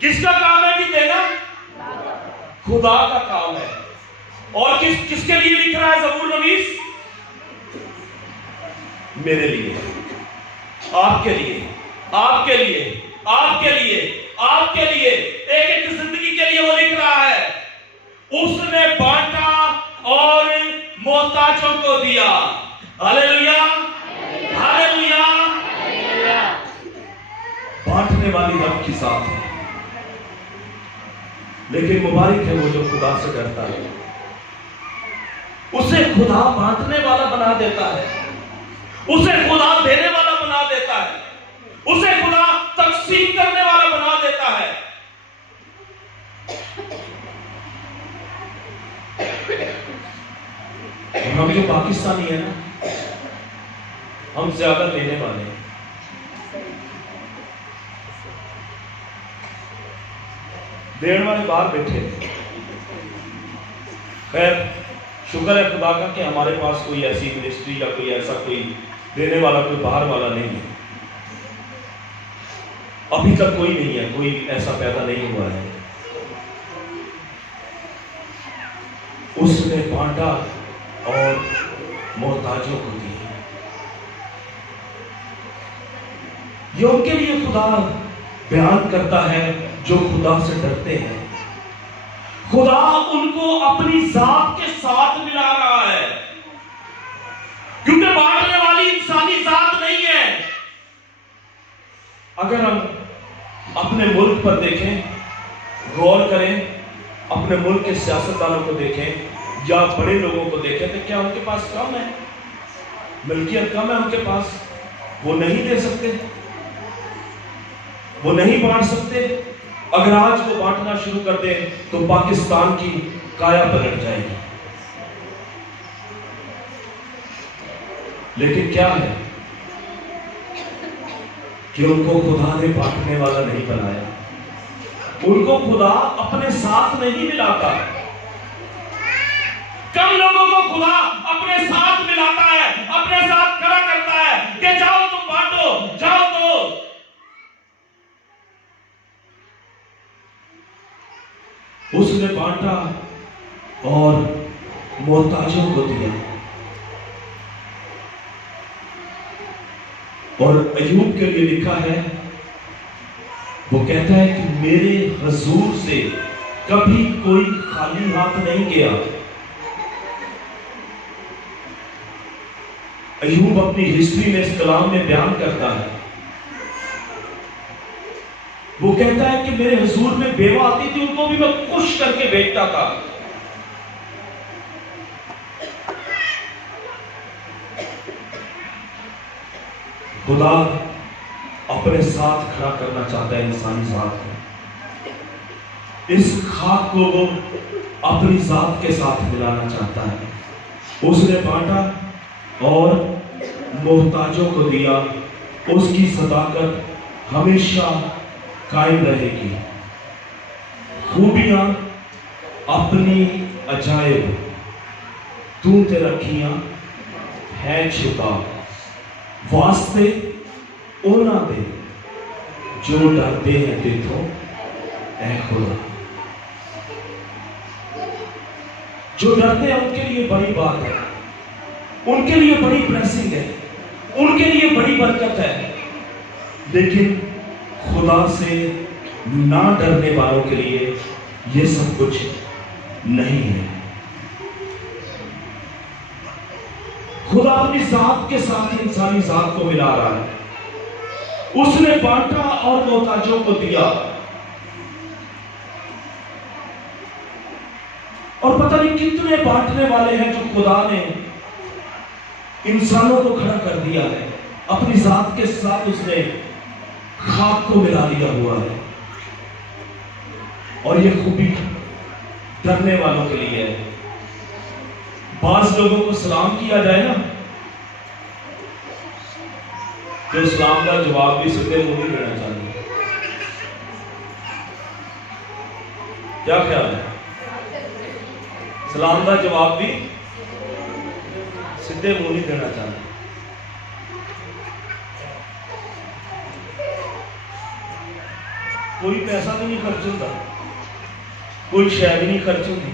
किसका काम है जी देना? खुदा का काम है। और किसके लिए लिख रहा है ज़बूर नवीस? मेरे लिए, आपके लिए, आपके लिए, आपके लिए, आपके लिए, एक एक जिंदगी के लिए वो लिख रहा है। उसने बांटा और मोहताजों को दिया। Hallelujah, hallelujah. बांटने वाली रब की जात है, लेकिन मुबारक है वो जो खुदा से डरता है, उसे खुदा बांटने वाला बना देता है, उसे खुदा देने वाला बना देता है, उसे खुदा तकसीम करने वाला बना देता है। हम जो पाकिस्तानी है ना, हम ज्यादा लेने वाले हैं। देने वाले बाहर बैठे हैं। खैर शुक्र है खुदा का कि हमारे पास कोई ऐसी मिनिस्ट्री या कोई ऐसा कोई देने वाला, कोई बाहर वाला नहीं है। अभी तक कोई नहीं है, कोई ऐसा पैदा नहीं हुआ है। उसने बांटा और मोहताजों को दिया। ये उनके लिए खुदा बयान करता है जो खुदा से डरते हैं। खुदा उनको अपनी जात के साथ मिला रहा है, क्योंकि बांटने वाली इंसानी जात नहीं है। अगर हम अपने मुल्क पर देखें, गौर करें, अपने मुल्क के सियासतदानों को देखें या बड़े लोगों को देखें, तो क्या उनके पास कम है? मिल्कियत कम है उनके पास? वो नहीं दे सकते, वो नहीं बांट सकते। अगर आज वो बांटना शुरू कर दें तो पाकिस्तान की काया पलट जाएगी। लेकिन क्या है कि उनको खुदा ने बांटने वाला नहीं बनाया, उनको खुदा अपने साथ नहीं मिलाता। कम लोगों को खुदा अपने साथ मिलाता है, अपने साथ खड़ा करता है कि जाओ तुम बांटो, जाओ तो। उसने बांटा और मोहताजों को दिया। और अय्यूब के लिए लिखा है वो कहता है कि मेरे हुजूर से कभी कोई खाली हाथ नहीं गया। अय्यूब अपनी हिस्ट्री में इस कलाम में बयान करता है, वो कहता है कि मेरे हुजूर में बेवा आती थी, उनको भी मैं खुश करके भेजता था। खुदा अपने साथ खड़ा करना चाहता है इंसानी जात को। इस खाक को वो अपनी जात के साथ मिलाना चाहता है। उसने बांटा और मोहताजों को दिया। उसकी सदाकत हमेशा कायम रहेगी। खूबियां अपनी अजायब तू ते रखियां है छिपा, वास्ते ओना दे जो डरते हैं तेथों ऐ खुदा। जो डरते हैं उनके लिए बड़ी बात है, उनके लिए बड़ी ब्लेसिंग है, उनके लिए बड़ी बरकत है। लेकिन खुदा से ना डरने वालों के लिए यह सब कुछ नहीं है। खुदा अपनी जात के साथ इंसानी जात को मिला रहा है। उसने बांटा और मोहताजों को दिया। और पता नहीं कितने बांटने वाले हैं जो खुदा ने इंसानों को खड़ा कर दिया है। अपनी जात के साथ उसने खाक को मिला दिया हुआ है। और ये खूबी डरने वालों के लिए है। बाज लोगों को सलाम किया जाए ना, तो सलाम का जवाब भी सीधे मुंह नहीं देना चाहिए। क्या ख्याल है? सलाम का जवाब भी सीधे मुंह नहीं देना चाहिए। कोई पैसा भी नहीं खर्च होता, कोई शय भी नहीं खर्च होती,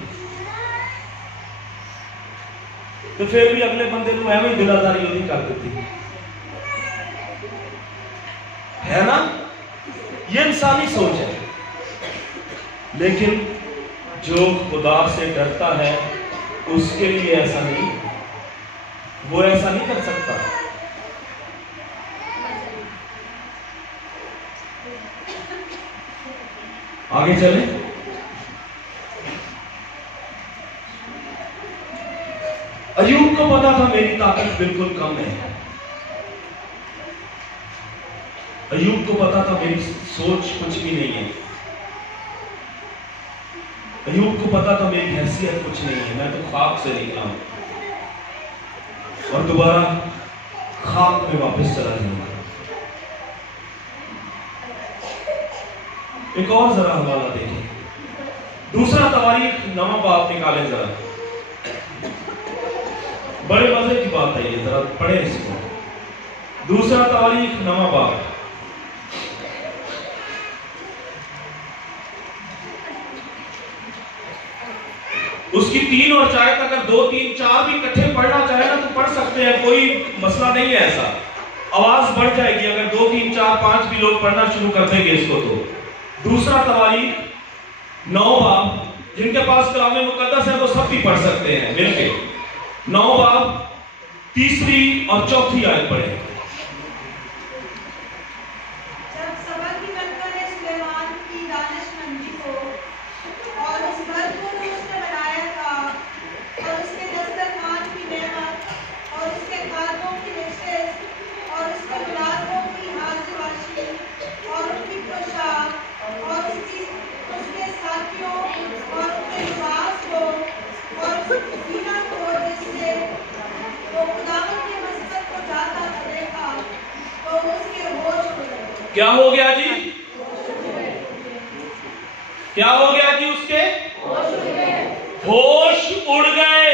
तो फिर भी अगले बंदे को एवं ही दिलादारी नहीं कर देती है ना। ये इंसानी सोच है। लेकिन जो खुदा से डरता है उसके लिए ऐसा नहीं, वो ऐसा नहीं कर सकता। आगे चले। अय्यूब को पता था मेरी ताकत बिल्कुल कम है। अय्यूब को पता था मेरी सोच कुछ भी नहीं है। अय्यूब को पता था मेरी हैसियत कुछ नहीं है, मैं तो खाक से निकला हूं और दोबारा खाक में वापस चला जाऊंगा। एक और जरा हवाला देखें, दूसरा तवारीख 9वां बाब निकालें जरा। बड़े मजे की बात है ये, जरा पढ़े इसको। दूसरा तवारीख 9वां बाब। उसकी 3 और 4 तक, अगर 2, 3, 4 भी इकट्ठे पढ़ना चाहे ना तो पढ़ सकते हैं, कोई मसला नहीं है ऐसा। आवाज बढ़ जाएगी अगर 2, 3, 4, 5 भी लोग पढ़ना शुरू कर देंगे इसको। तो दूसरा तवारीख 9 बाब, जिनके पास कलाम मुकद्दस है वो सब भी पढ़ सकते हैं मिलके। 9 बाब 3री और 4थी आयत पढ़े। जब सबा की मलका ने सुलेमान की दानिशमंदी को और उस घर को जो उसने बनाया था और उसके दस्तरखान की नेमत और उसके खादों की नशिश और उसके मुलाजमों की हाजिरवाशी और उनकी पोशाक और उसके साथियों और उनके लिबास को और उसकी जीनत को, जिससे वो खुदावंद के मस्जिद को जाता देखा, तो उसके होश उड़ गए। क्या हो गया जी? क्या हो गया जी? उसके होश उड़ गए।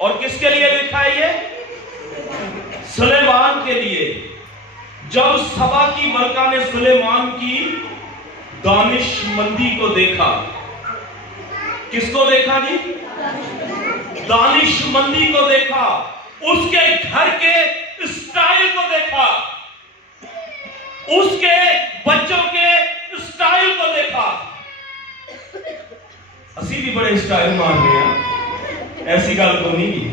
और किसके लिए लिखा है ये? सुलेमान के लिए। जब सबा की मलका ने सुलेमान की दानिशमंदी को देखा, किसको देखा जी? दानिशमंदी को देखा, उसके घर के स्टाइल को देखा, उसके बच्चों के स्टाइल को देखा। असी भी बड़े स्टाइल मार रहे हैं, ऐसी गल तो नहीं की।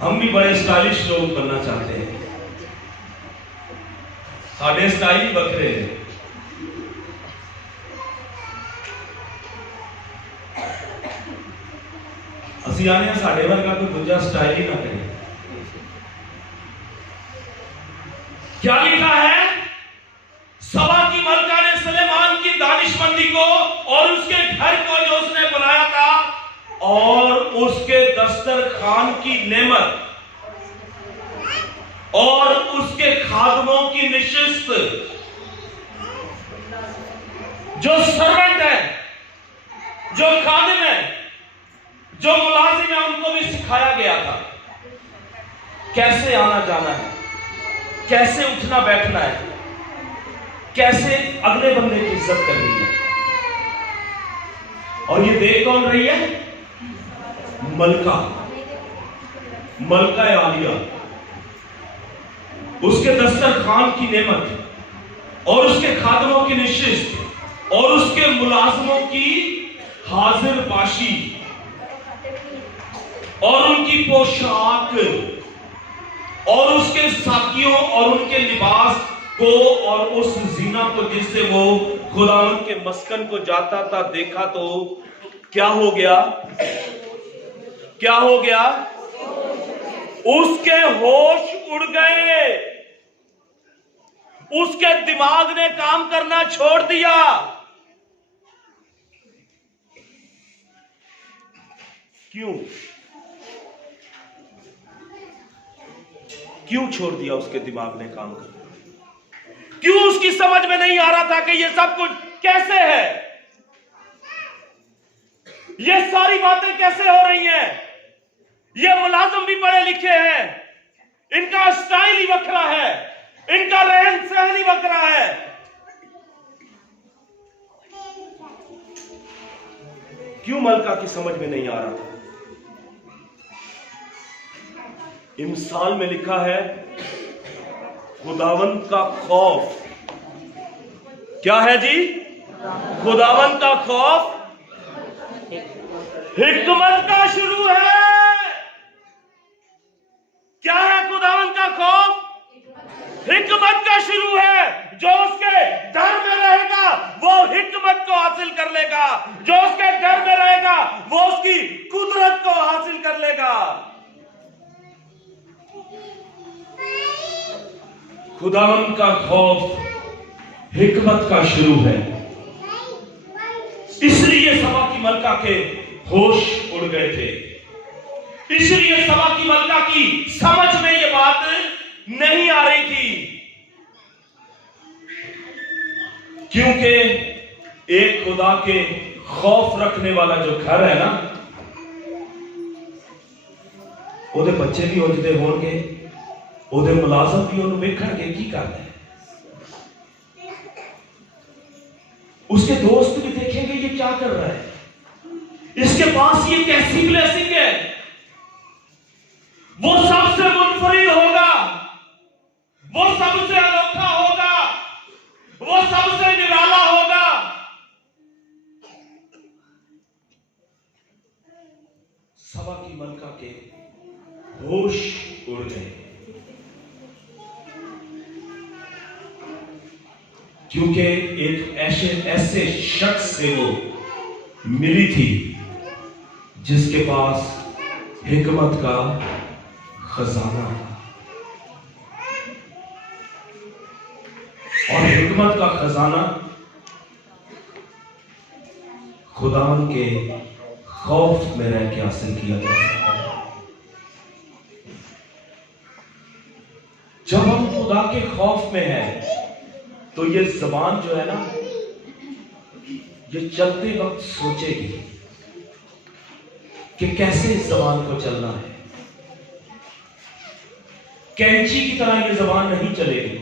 हम भी बड़े स्टाइलिश लोग बनना चाहते हैं, साढ़े स्टाइल ही बखरे हैं। असी आने साढ़े वर्गा कोई दूजा स्टाइल ही ना करे। क्या लिखा है? सबा की मलका ने सुलेमान की दानिशमंदी को और उसके घर को जो उसने बनाया था और उसके दस्तरखान की नेमत और उसके खादमों की निशिस्त, जो सर्वेंट है, जो खादिम है, जो मुलाजिम है, उनको भी सिखाया गया था कैसे आना जाना है, कैसे उठना बैठना है, कैसे अगले बंदे की इज्जत करनी है। और ये देख कौन रही है? मलका, मलका आलिया। उसके दस्तरखान की नेमत और उसके खादमों की निशिस्त और उसके मुलाजमों की हाजिर बाशी और उनकी पोशाक और उसके साथियों और उनके लिबास को और उस जीना को जिससे वो खुदावंद के मस्कन को जाता था देखा, तो क्या हो गया? क्या हो गया? उसके होश उड़ गए, उसके दिमाग ने काम करना छोड़ दिया। क्यों? क्यों छोड़ दिया उसके दिमाग ने काम करना? क्यों उसकी समझ में नहीं आ रहा था कि ये सब कुछ कैसे है, ये सारी बातें कैसे हो रही हैं? ये मुलाजिम भी पढ़े लिखे हैं, इनका स्टाइल ही वखरा है, इनका रहन सहन ही वखरा है। क्यों मलका की समझ में नहीं आ रहा था? इमसाल में लिखा है खुदावंद का खौफ। क्या है जी? खुदावंद का खौफ हिकमत का शुरू है। क्या है खुदावंद का खौफ? हिकमत का शुरू है। जो उसके डर में रहेगा वो हिकमत को हासिल कर लेगा, जो उसके डर में रहेगा वो उसकी कुदरत को हासिल कर लेगा। खुदावंद का खौफ हिकमत का शुरू है। इसलिए सबा की मलका के होश उड़ गए थे, इसलिए सबा की मलका की समझ में यह बात नहीं आ रही थी, क्योंकि एक खुदा के खौफ रखने वाला जो घर है ना, ਉਹਦੇ बच्चे भी उजदे होंगे, ਉਹਦੇ मुलाजम भी ਉਹਨੂੰ ਵੇਖਣਗੇ की करता है, उसके दोस्त भी देखेंगे ये क्या कर रहा है, इसके पास ये कैसी ब्लेसिंग है। वो सबसे मुनफरिद होगा, वो सबसे अनोखा होगा, वो सबसे निराला होगा। सबा की मलका के होश उड़ गए, क्योंकि एक ऐसे शख्स से वो मिली थी जिसके पास हिकमत का खजाना था, और हिकमत का खजाना खुदावन के खौफ में रह के हासिल किया जा सकता है। जब हम खुदा के खौफ में हैं तो ये जबान जो है ना, ये चलते वक्त सोचेगी कि कैसे इस जबान को चलना है। कैंची की तरह ये जबान नहीं चलेगी,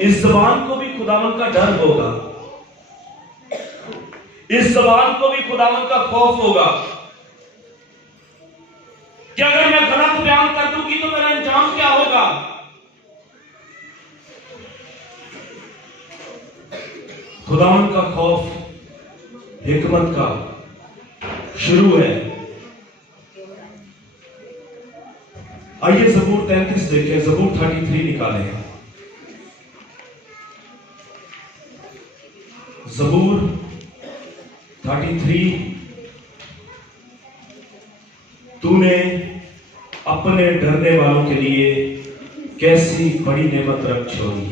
इस जबान को भी खुदावन का डर होगा, इस जबान को भी खुदावन का खौफ होगा कि अगर मैं गलत बयान कर खुदावंद का खौफ हिकमत का शुरू है। आइए ज़बूर 33 देखें, ज़बूर 33 निकालें। ज़बूर 33। तूने अपने डरने वालों के लिए कैसी बड़ी नेमत रख छोड़ी।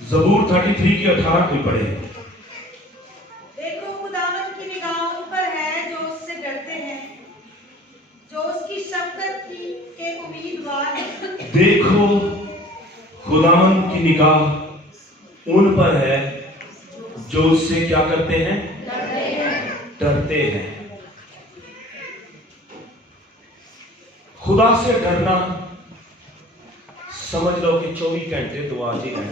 ज़बूर 33 की 18 कोई पढ़े। देखो खुदावंद की निगाह उन पर है जो उससे डरते हैं, जो उसकी शफ़क़त के उम्मीदवार हैं। देखो खुदावंद की निगाह उन पर है जो उससे क्या करते हैं, डरते हैं। खुदा से डरना समझ लो कि 24 घंटे दुआ जी है।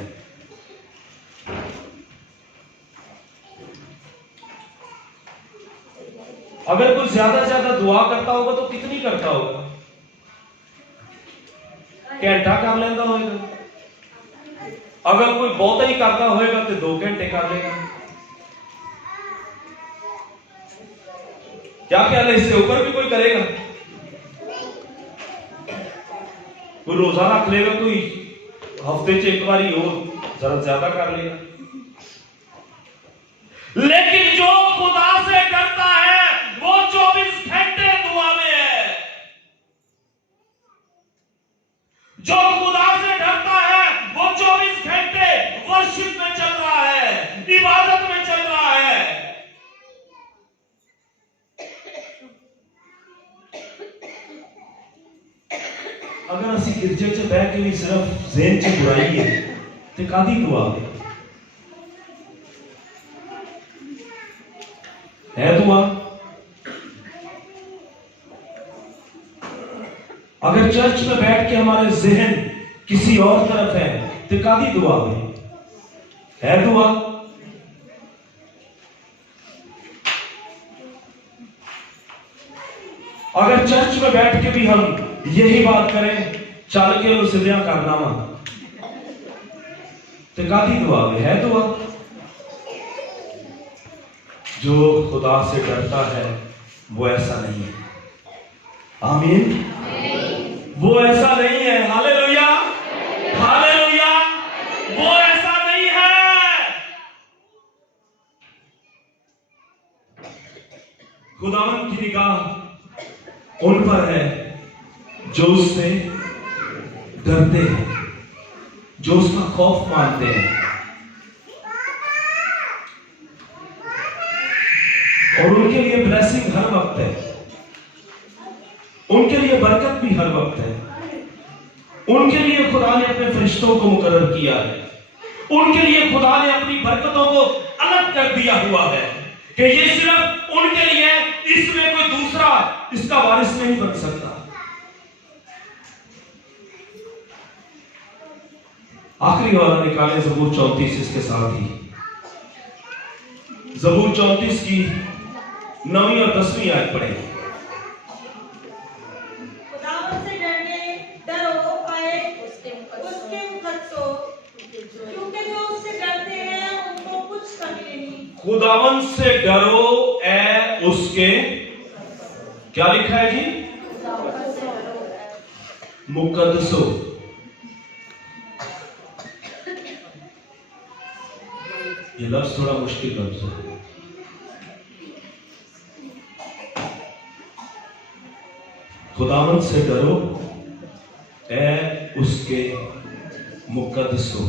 अगर कोई ज्यादा ज्यादा दुआ करता होगा तो कितनी करता होगा? घंटा कर लेता होगा। अगर कोई बहुत ही करता होगा तो 2 घंटे कर लेगा। क्या ख्याल है, इससे ऊपर भी कोई करेगा? कोई रोजा रख लेगा, कोई हफ्ते च एक बार और जरा ज्यादा कर लेगा। लेकिन जो खुदा से डरता है वो 24 घंटे दुआ में है। जो खुदा से डरता है वो 24 घंटे वर्शिप में चल रहा है, इबादत में चल रहा है। अगर असि गिरजे च बह के भी सिर्फ ज़हन च बुराई है तो कादी दुआ है दुआ? अगर चर्च में बैठ के हमारे ज़हन किसी और तरफ है तो कादी दुआ है दुआ? अगर चर्च में बैठ के भी हम यही बात करें, चल के उसिया करना वा तो कादी दुआ है दुआ? जो खुदा से डरता है वो ऐसा नहीं है। आमीन। वो ऐसा नहीं है। Hallelujah, hallelujah. वो ऐसा नहीं है। खुदावंद की निगाह उन पर है जो उससे डरते हैं, जो उसका खौफ मानते हैं। और उनके लिए ब्लेसिंग हर वक्त है, उनके लिए बरकत भी हर वक्त है। उनके लिए खुदा ने अपने फरिश्तों को मुकर्रर किया है। उनके लिए खुदा ने अपनी बरकतों को अलग कर दिया हुआ है कि ये सिर्फ उनके लिए, इसमें कोई दूसरा इसका वारिस नहीं बन सकता। आखिरी वाला निकाले ज़बूर 34 इसके साथ ही। ज़बूर 34 की 9वीं और 10वीं आयत पढ़े। खुदावंद से डरो आए उसके मुखत सो, क्योंकि जो उससे डरते हैं उनको कुछ कमी नहीं। खुदावंद से डरो ए उसके, क्या लिखा है जी? मुकद्दसो। ये लफ्ज थोड़ा मुश्किल लफ्ज है। खुदावंद से डरो ए उसके मुकद्दसो।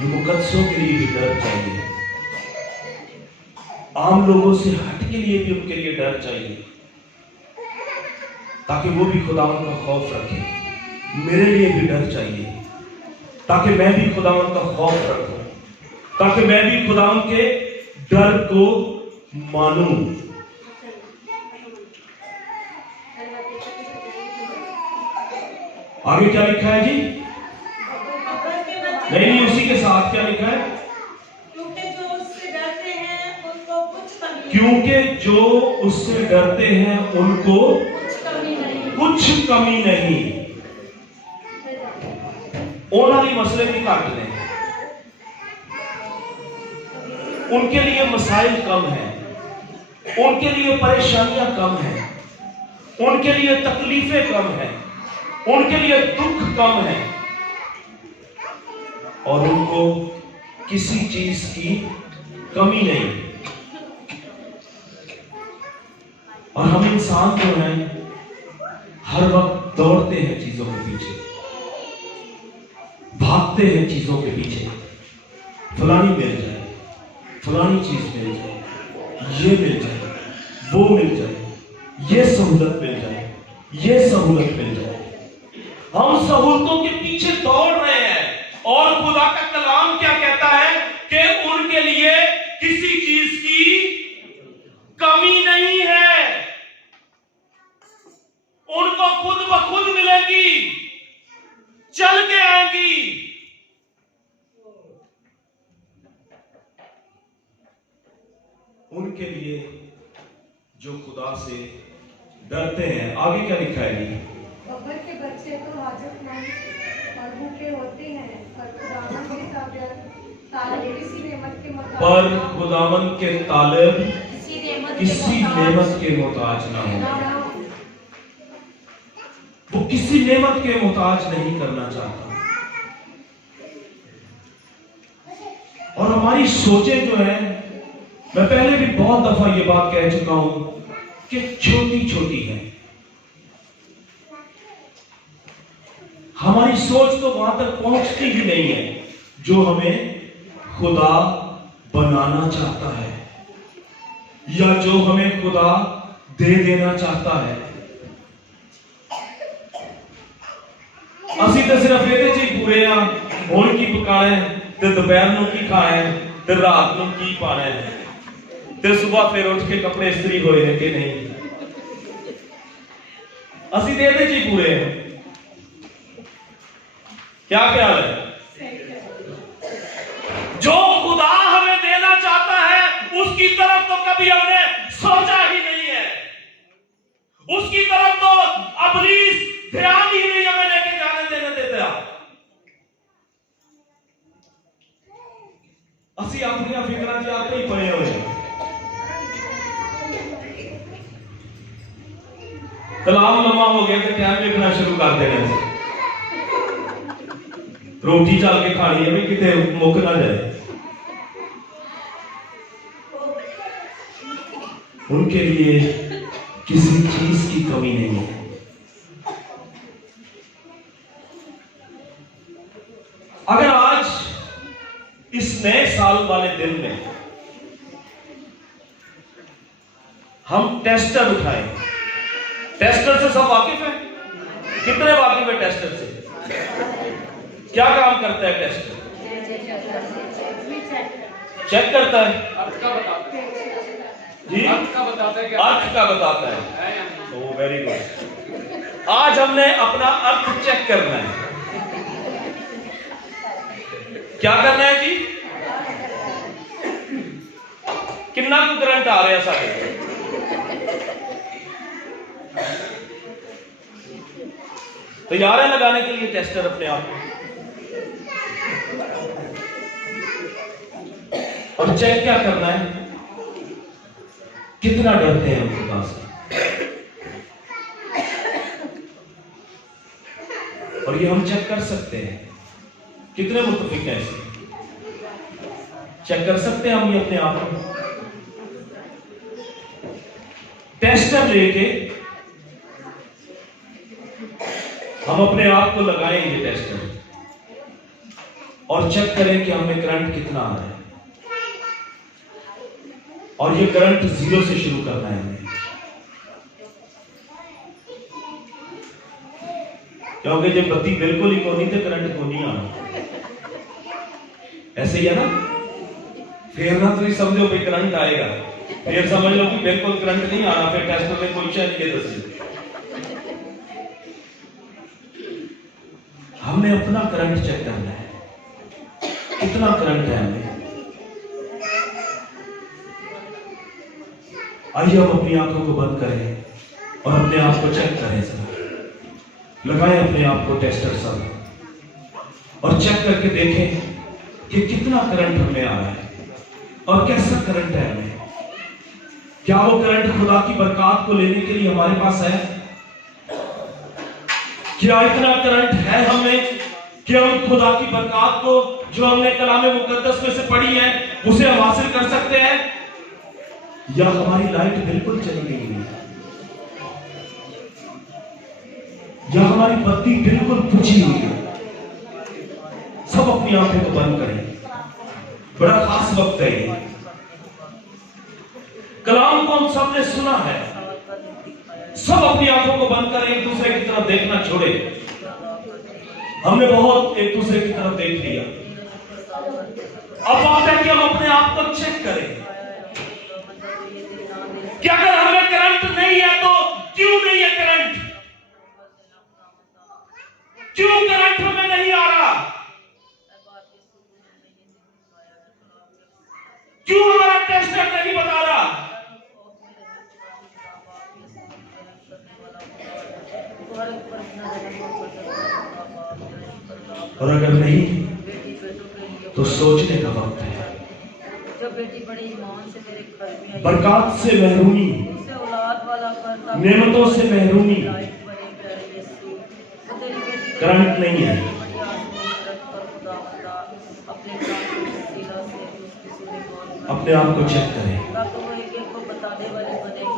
ये मुकद्दसों के लिए भी डर चाहिए। आम लोगों से हट के लिए भी उनके लिए डर चाहिए, ताकि वो भी खुदावंद का खौफ रखें। मेरे लिए भी डर चाहिए ताकि मैं भी खुदावंद का खौफ रखूं, ताकि मैं भी खुदावंद के डर को मानूं। आगे क्या लिखा है जी? नहीं नहीं, उसी के साथ क्या लिखा है? क्योंकि जो उससे डरते हैं उनको कुछ कमी क्योंकि जो उससे डरते हैं उनको कुछ कमी नहीं। उन्होंने मसले भी काट लें, उनके लिए मसाइल कम है, उनके लिए परेशानियां कम है, उनके लिए तकलीफें कम है, उनके लिए दुख कम है, और उनको किसी चीज की कमी नहीं। और हम इंसान जो हैं हर वक्त दौड़ते हैं चीजों के पीछे, भागते हैं चीजों के पीछे, फलानी मिल जाए, फलानी चीज मिल जाए, ये मिल जाए, वो मिल जाए, ये सहूलत मिल जाए, ये सहूलत मिल जाए। हम सहूलतों के पीछे दौड़ रहे हैं, और खुदा का कलाम क्या कहता है कि उनके लिए किसी चीज की कमी नहीं है, उनको खुद ब खुद मिलेगी, चल के आएंगी। उनके लिए जो खुदा से डरते हैं। आगे क्या लिखा है? बब्बर के बच्चे तो हाजतमंद और भूखे होते हैं, पर खुदावन के तालिब किसी नेमत के मुताबिक, पर खुदावन के तालिब किसी नेमत के मोहताज ना हो। वो किसी नेमत के मोहताज नहीं करना चाहता। और हमारी सोचें जो है, मैं पहले भी बहुत दफा ये बात कह चुका हूं कि छोटी छोटी है। हमारी सोच तो वहां तक पहुंचती ही नहीं है जो हमें खुदा बनाना चाहता है, या जो हमें खुदा दे देना चाहता है। ਅਸੀਂ ਤਾਂ ਸਿਰਫ ਇਹਦੇ 'ਚ ਹੀ ਪੂਰੇ ਆ, ਹੁਣ ਕੀ ਪਕਾਣਾ ਹੈ, ਤੇ ਦੁਪਹਿਰ ਨੂੰ ਕੀ ਖਾਣਾ ਹੈ, ਤੇ ਰਾਤ ਨੂੰ ਕੀ ਪਾਣਾ ਹੈ, ਤੇ ਸਵੇਰ ਫਿਰ ਉੱਠ ਕੇ ਕੱਪੜੇ ਇਸਤਰੀ ਹੋਏ ਨੇ ਕਿ ਨਹੀਂ। ਅਸੀਂ ਤਾਂ ਇਹਦੇ 'ਚ ਹੀ ਪੂਰੇ ਆ। क्या ख्याल है? जो खुदा हमें देना चाहता है उसकी तरफ तो कभी हमने सोचा ही नहीं है, उसकी तरफ तो इब्लीस ध्यान ही नहीं हमें लेके जाने देने देता। ਅਸੀਂ ਆਪਣੀਆਂ ਫਿਕਰਾਂ 'ਚ ਆਪੇ ਹੀ ਪਏ ਹੋਏ ਹਾਂ। ਕਲਾਮ ਲੰਮਾ ਹੋ ਗਿਆ ਤੇ ਟਾਈਮ ਦੇਖਣਾ ਸ਼ੁਰੂ ਕਰ ਦੇਣਾ। रोटी चल के खानी है भी कितने मुक ना जाए। उनके लिए किसी चीज की कमी नहीं है। अगर आज इस नए साल वाले दिन में हम टेस्टर उठाएं, टेस्टर से सब वाकिफ है? कितने वाकिफ है टेस्टर से? क्या काम करता है टेस्टर? चेक करता है, अर्थ का बताता है जी, अर्थ का बताता है, अर्थ का बताता है। ओ वेरी गुड। आज हमने अपना अर्थ चेक करना है। क्या करना है जी? कितना को करंट आ रहा है सारे? तैयार है लगाने के लिए टेस्टर अपने आप को? और चेक क्या करना है? कितना डरते हैं हम खुदा से। और ये हम चेक कर सकते हैं, कितने मुत्तफिक हैं इसे चेक कर सकते हैं हम ये अपने आप को। टेस्टर लेके हम अपने आप को लगाएं ये टेस्टर, और चेक करें कि हमें करंट कितना आ रहा है। और ये करंट 0 से शुरू करना है हमें, क्योंकि जब बत्ती बिल्कुल ही कोनी तो करंट को नहीं आना। ऐसे ही है ना? फिर ना तुम समझो भाई करंट आएगा, फिर समझ लो कि बिल्कुल करंट नहीं आना, फिर टेस्ट में कोई शायद ये दस। हमने अपना करंट चेक करना है, कितना करंट है हमें। आइए हम अपनी आंखों को बंद करें और अपने आप को चेक करें सर। लगाएं अपने आप को टेस्टर सर और चेक करके देखें कि कितना करंट हमें आ रहा है और कैसा करंट है हमें। क्या वो करंट खुदा की बरकत को लेने के लिए हमारे पास है? क्या इतना करंट है हमें कि हम खुदा की बरकत को जो हमने कलामे मुकद्दस में से पढ़ी है उसे हम हासिल कर सकते हैं? या हमारी लाइट बिल्कुल चली गई है, या हमारी बत्ती बिल्कुल बुझी हुई है? सब अपनी आंखें को बंद करें, बड़ा खास वक्त है ये। कलाम को हम सबने सुना है। सब अपनी आंखों को बंद करें, एक दूसरे की तरफ देखना छोड़े। हमने बहुत एक दूसरे की तरफ देख लिया। अब बात है कि हम अपने आप को चेक करें कि अगर हमें करंट नहीं है तो क्यों नहीं है करंट? क्यों करंट हमें नहीं आ रहा? क्यों हमारा टेस्टर नहीं बता रहा? और अगर नहीं तो सोचने का वक्त है। जब बेटी बड़ी ईमान से मेरे घर में आई, बरकत से महरूमी, उसे औलाद वाला करता, नेमतों से महरूमी, लाइट बड़े प्यारे यीशु, वो तेरी बेटी को करंट नहीं है। बड़ी आसमानी रख पर खुदा अपने काम की वसीला से उसकी सूरी मौत में अपने आप को चेक करें। ताकि वो एक एक को बताने वाली बनेगी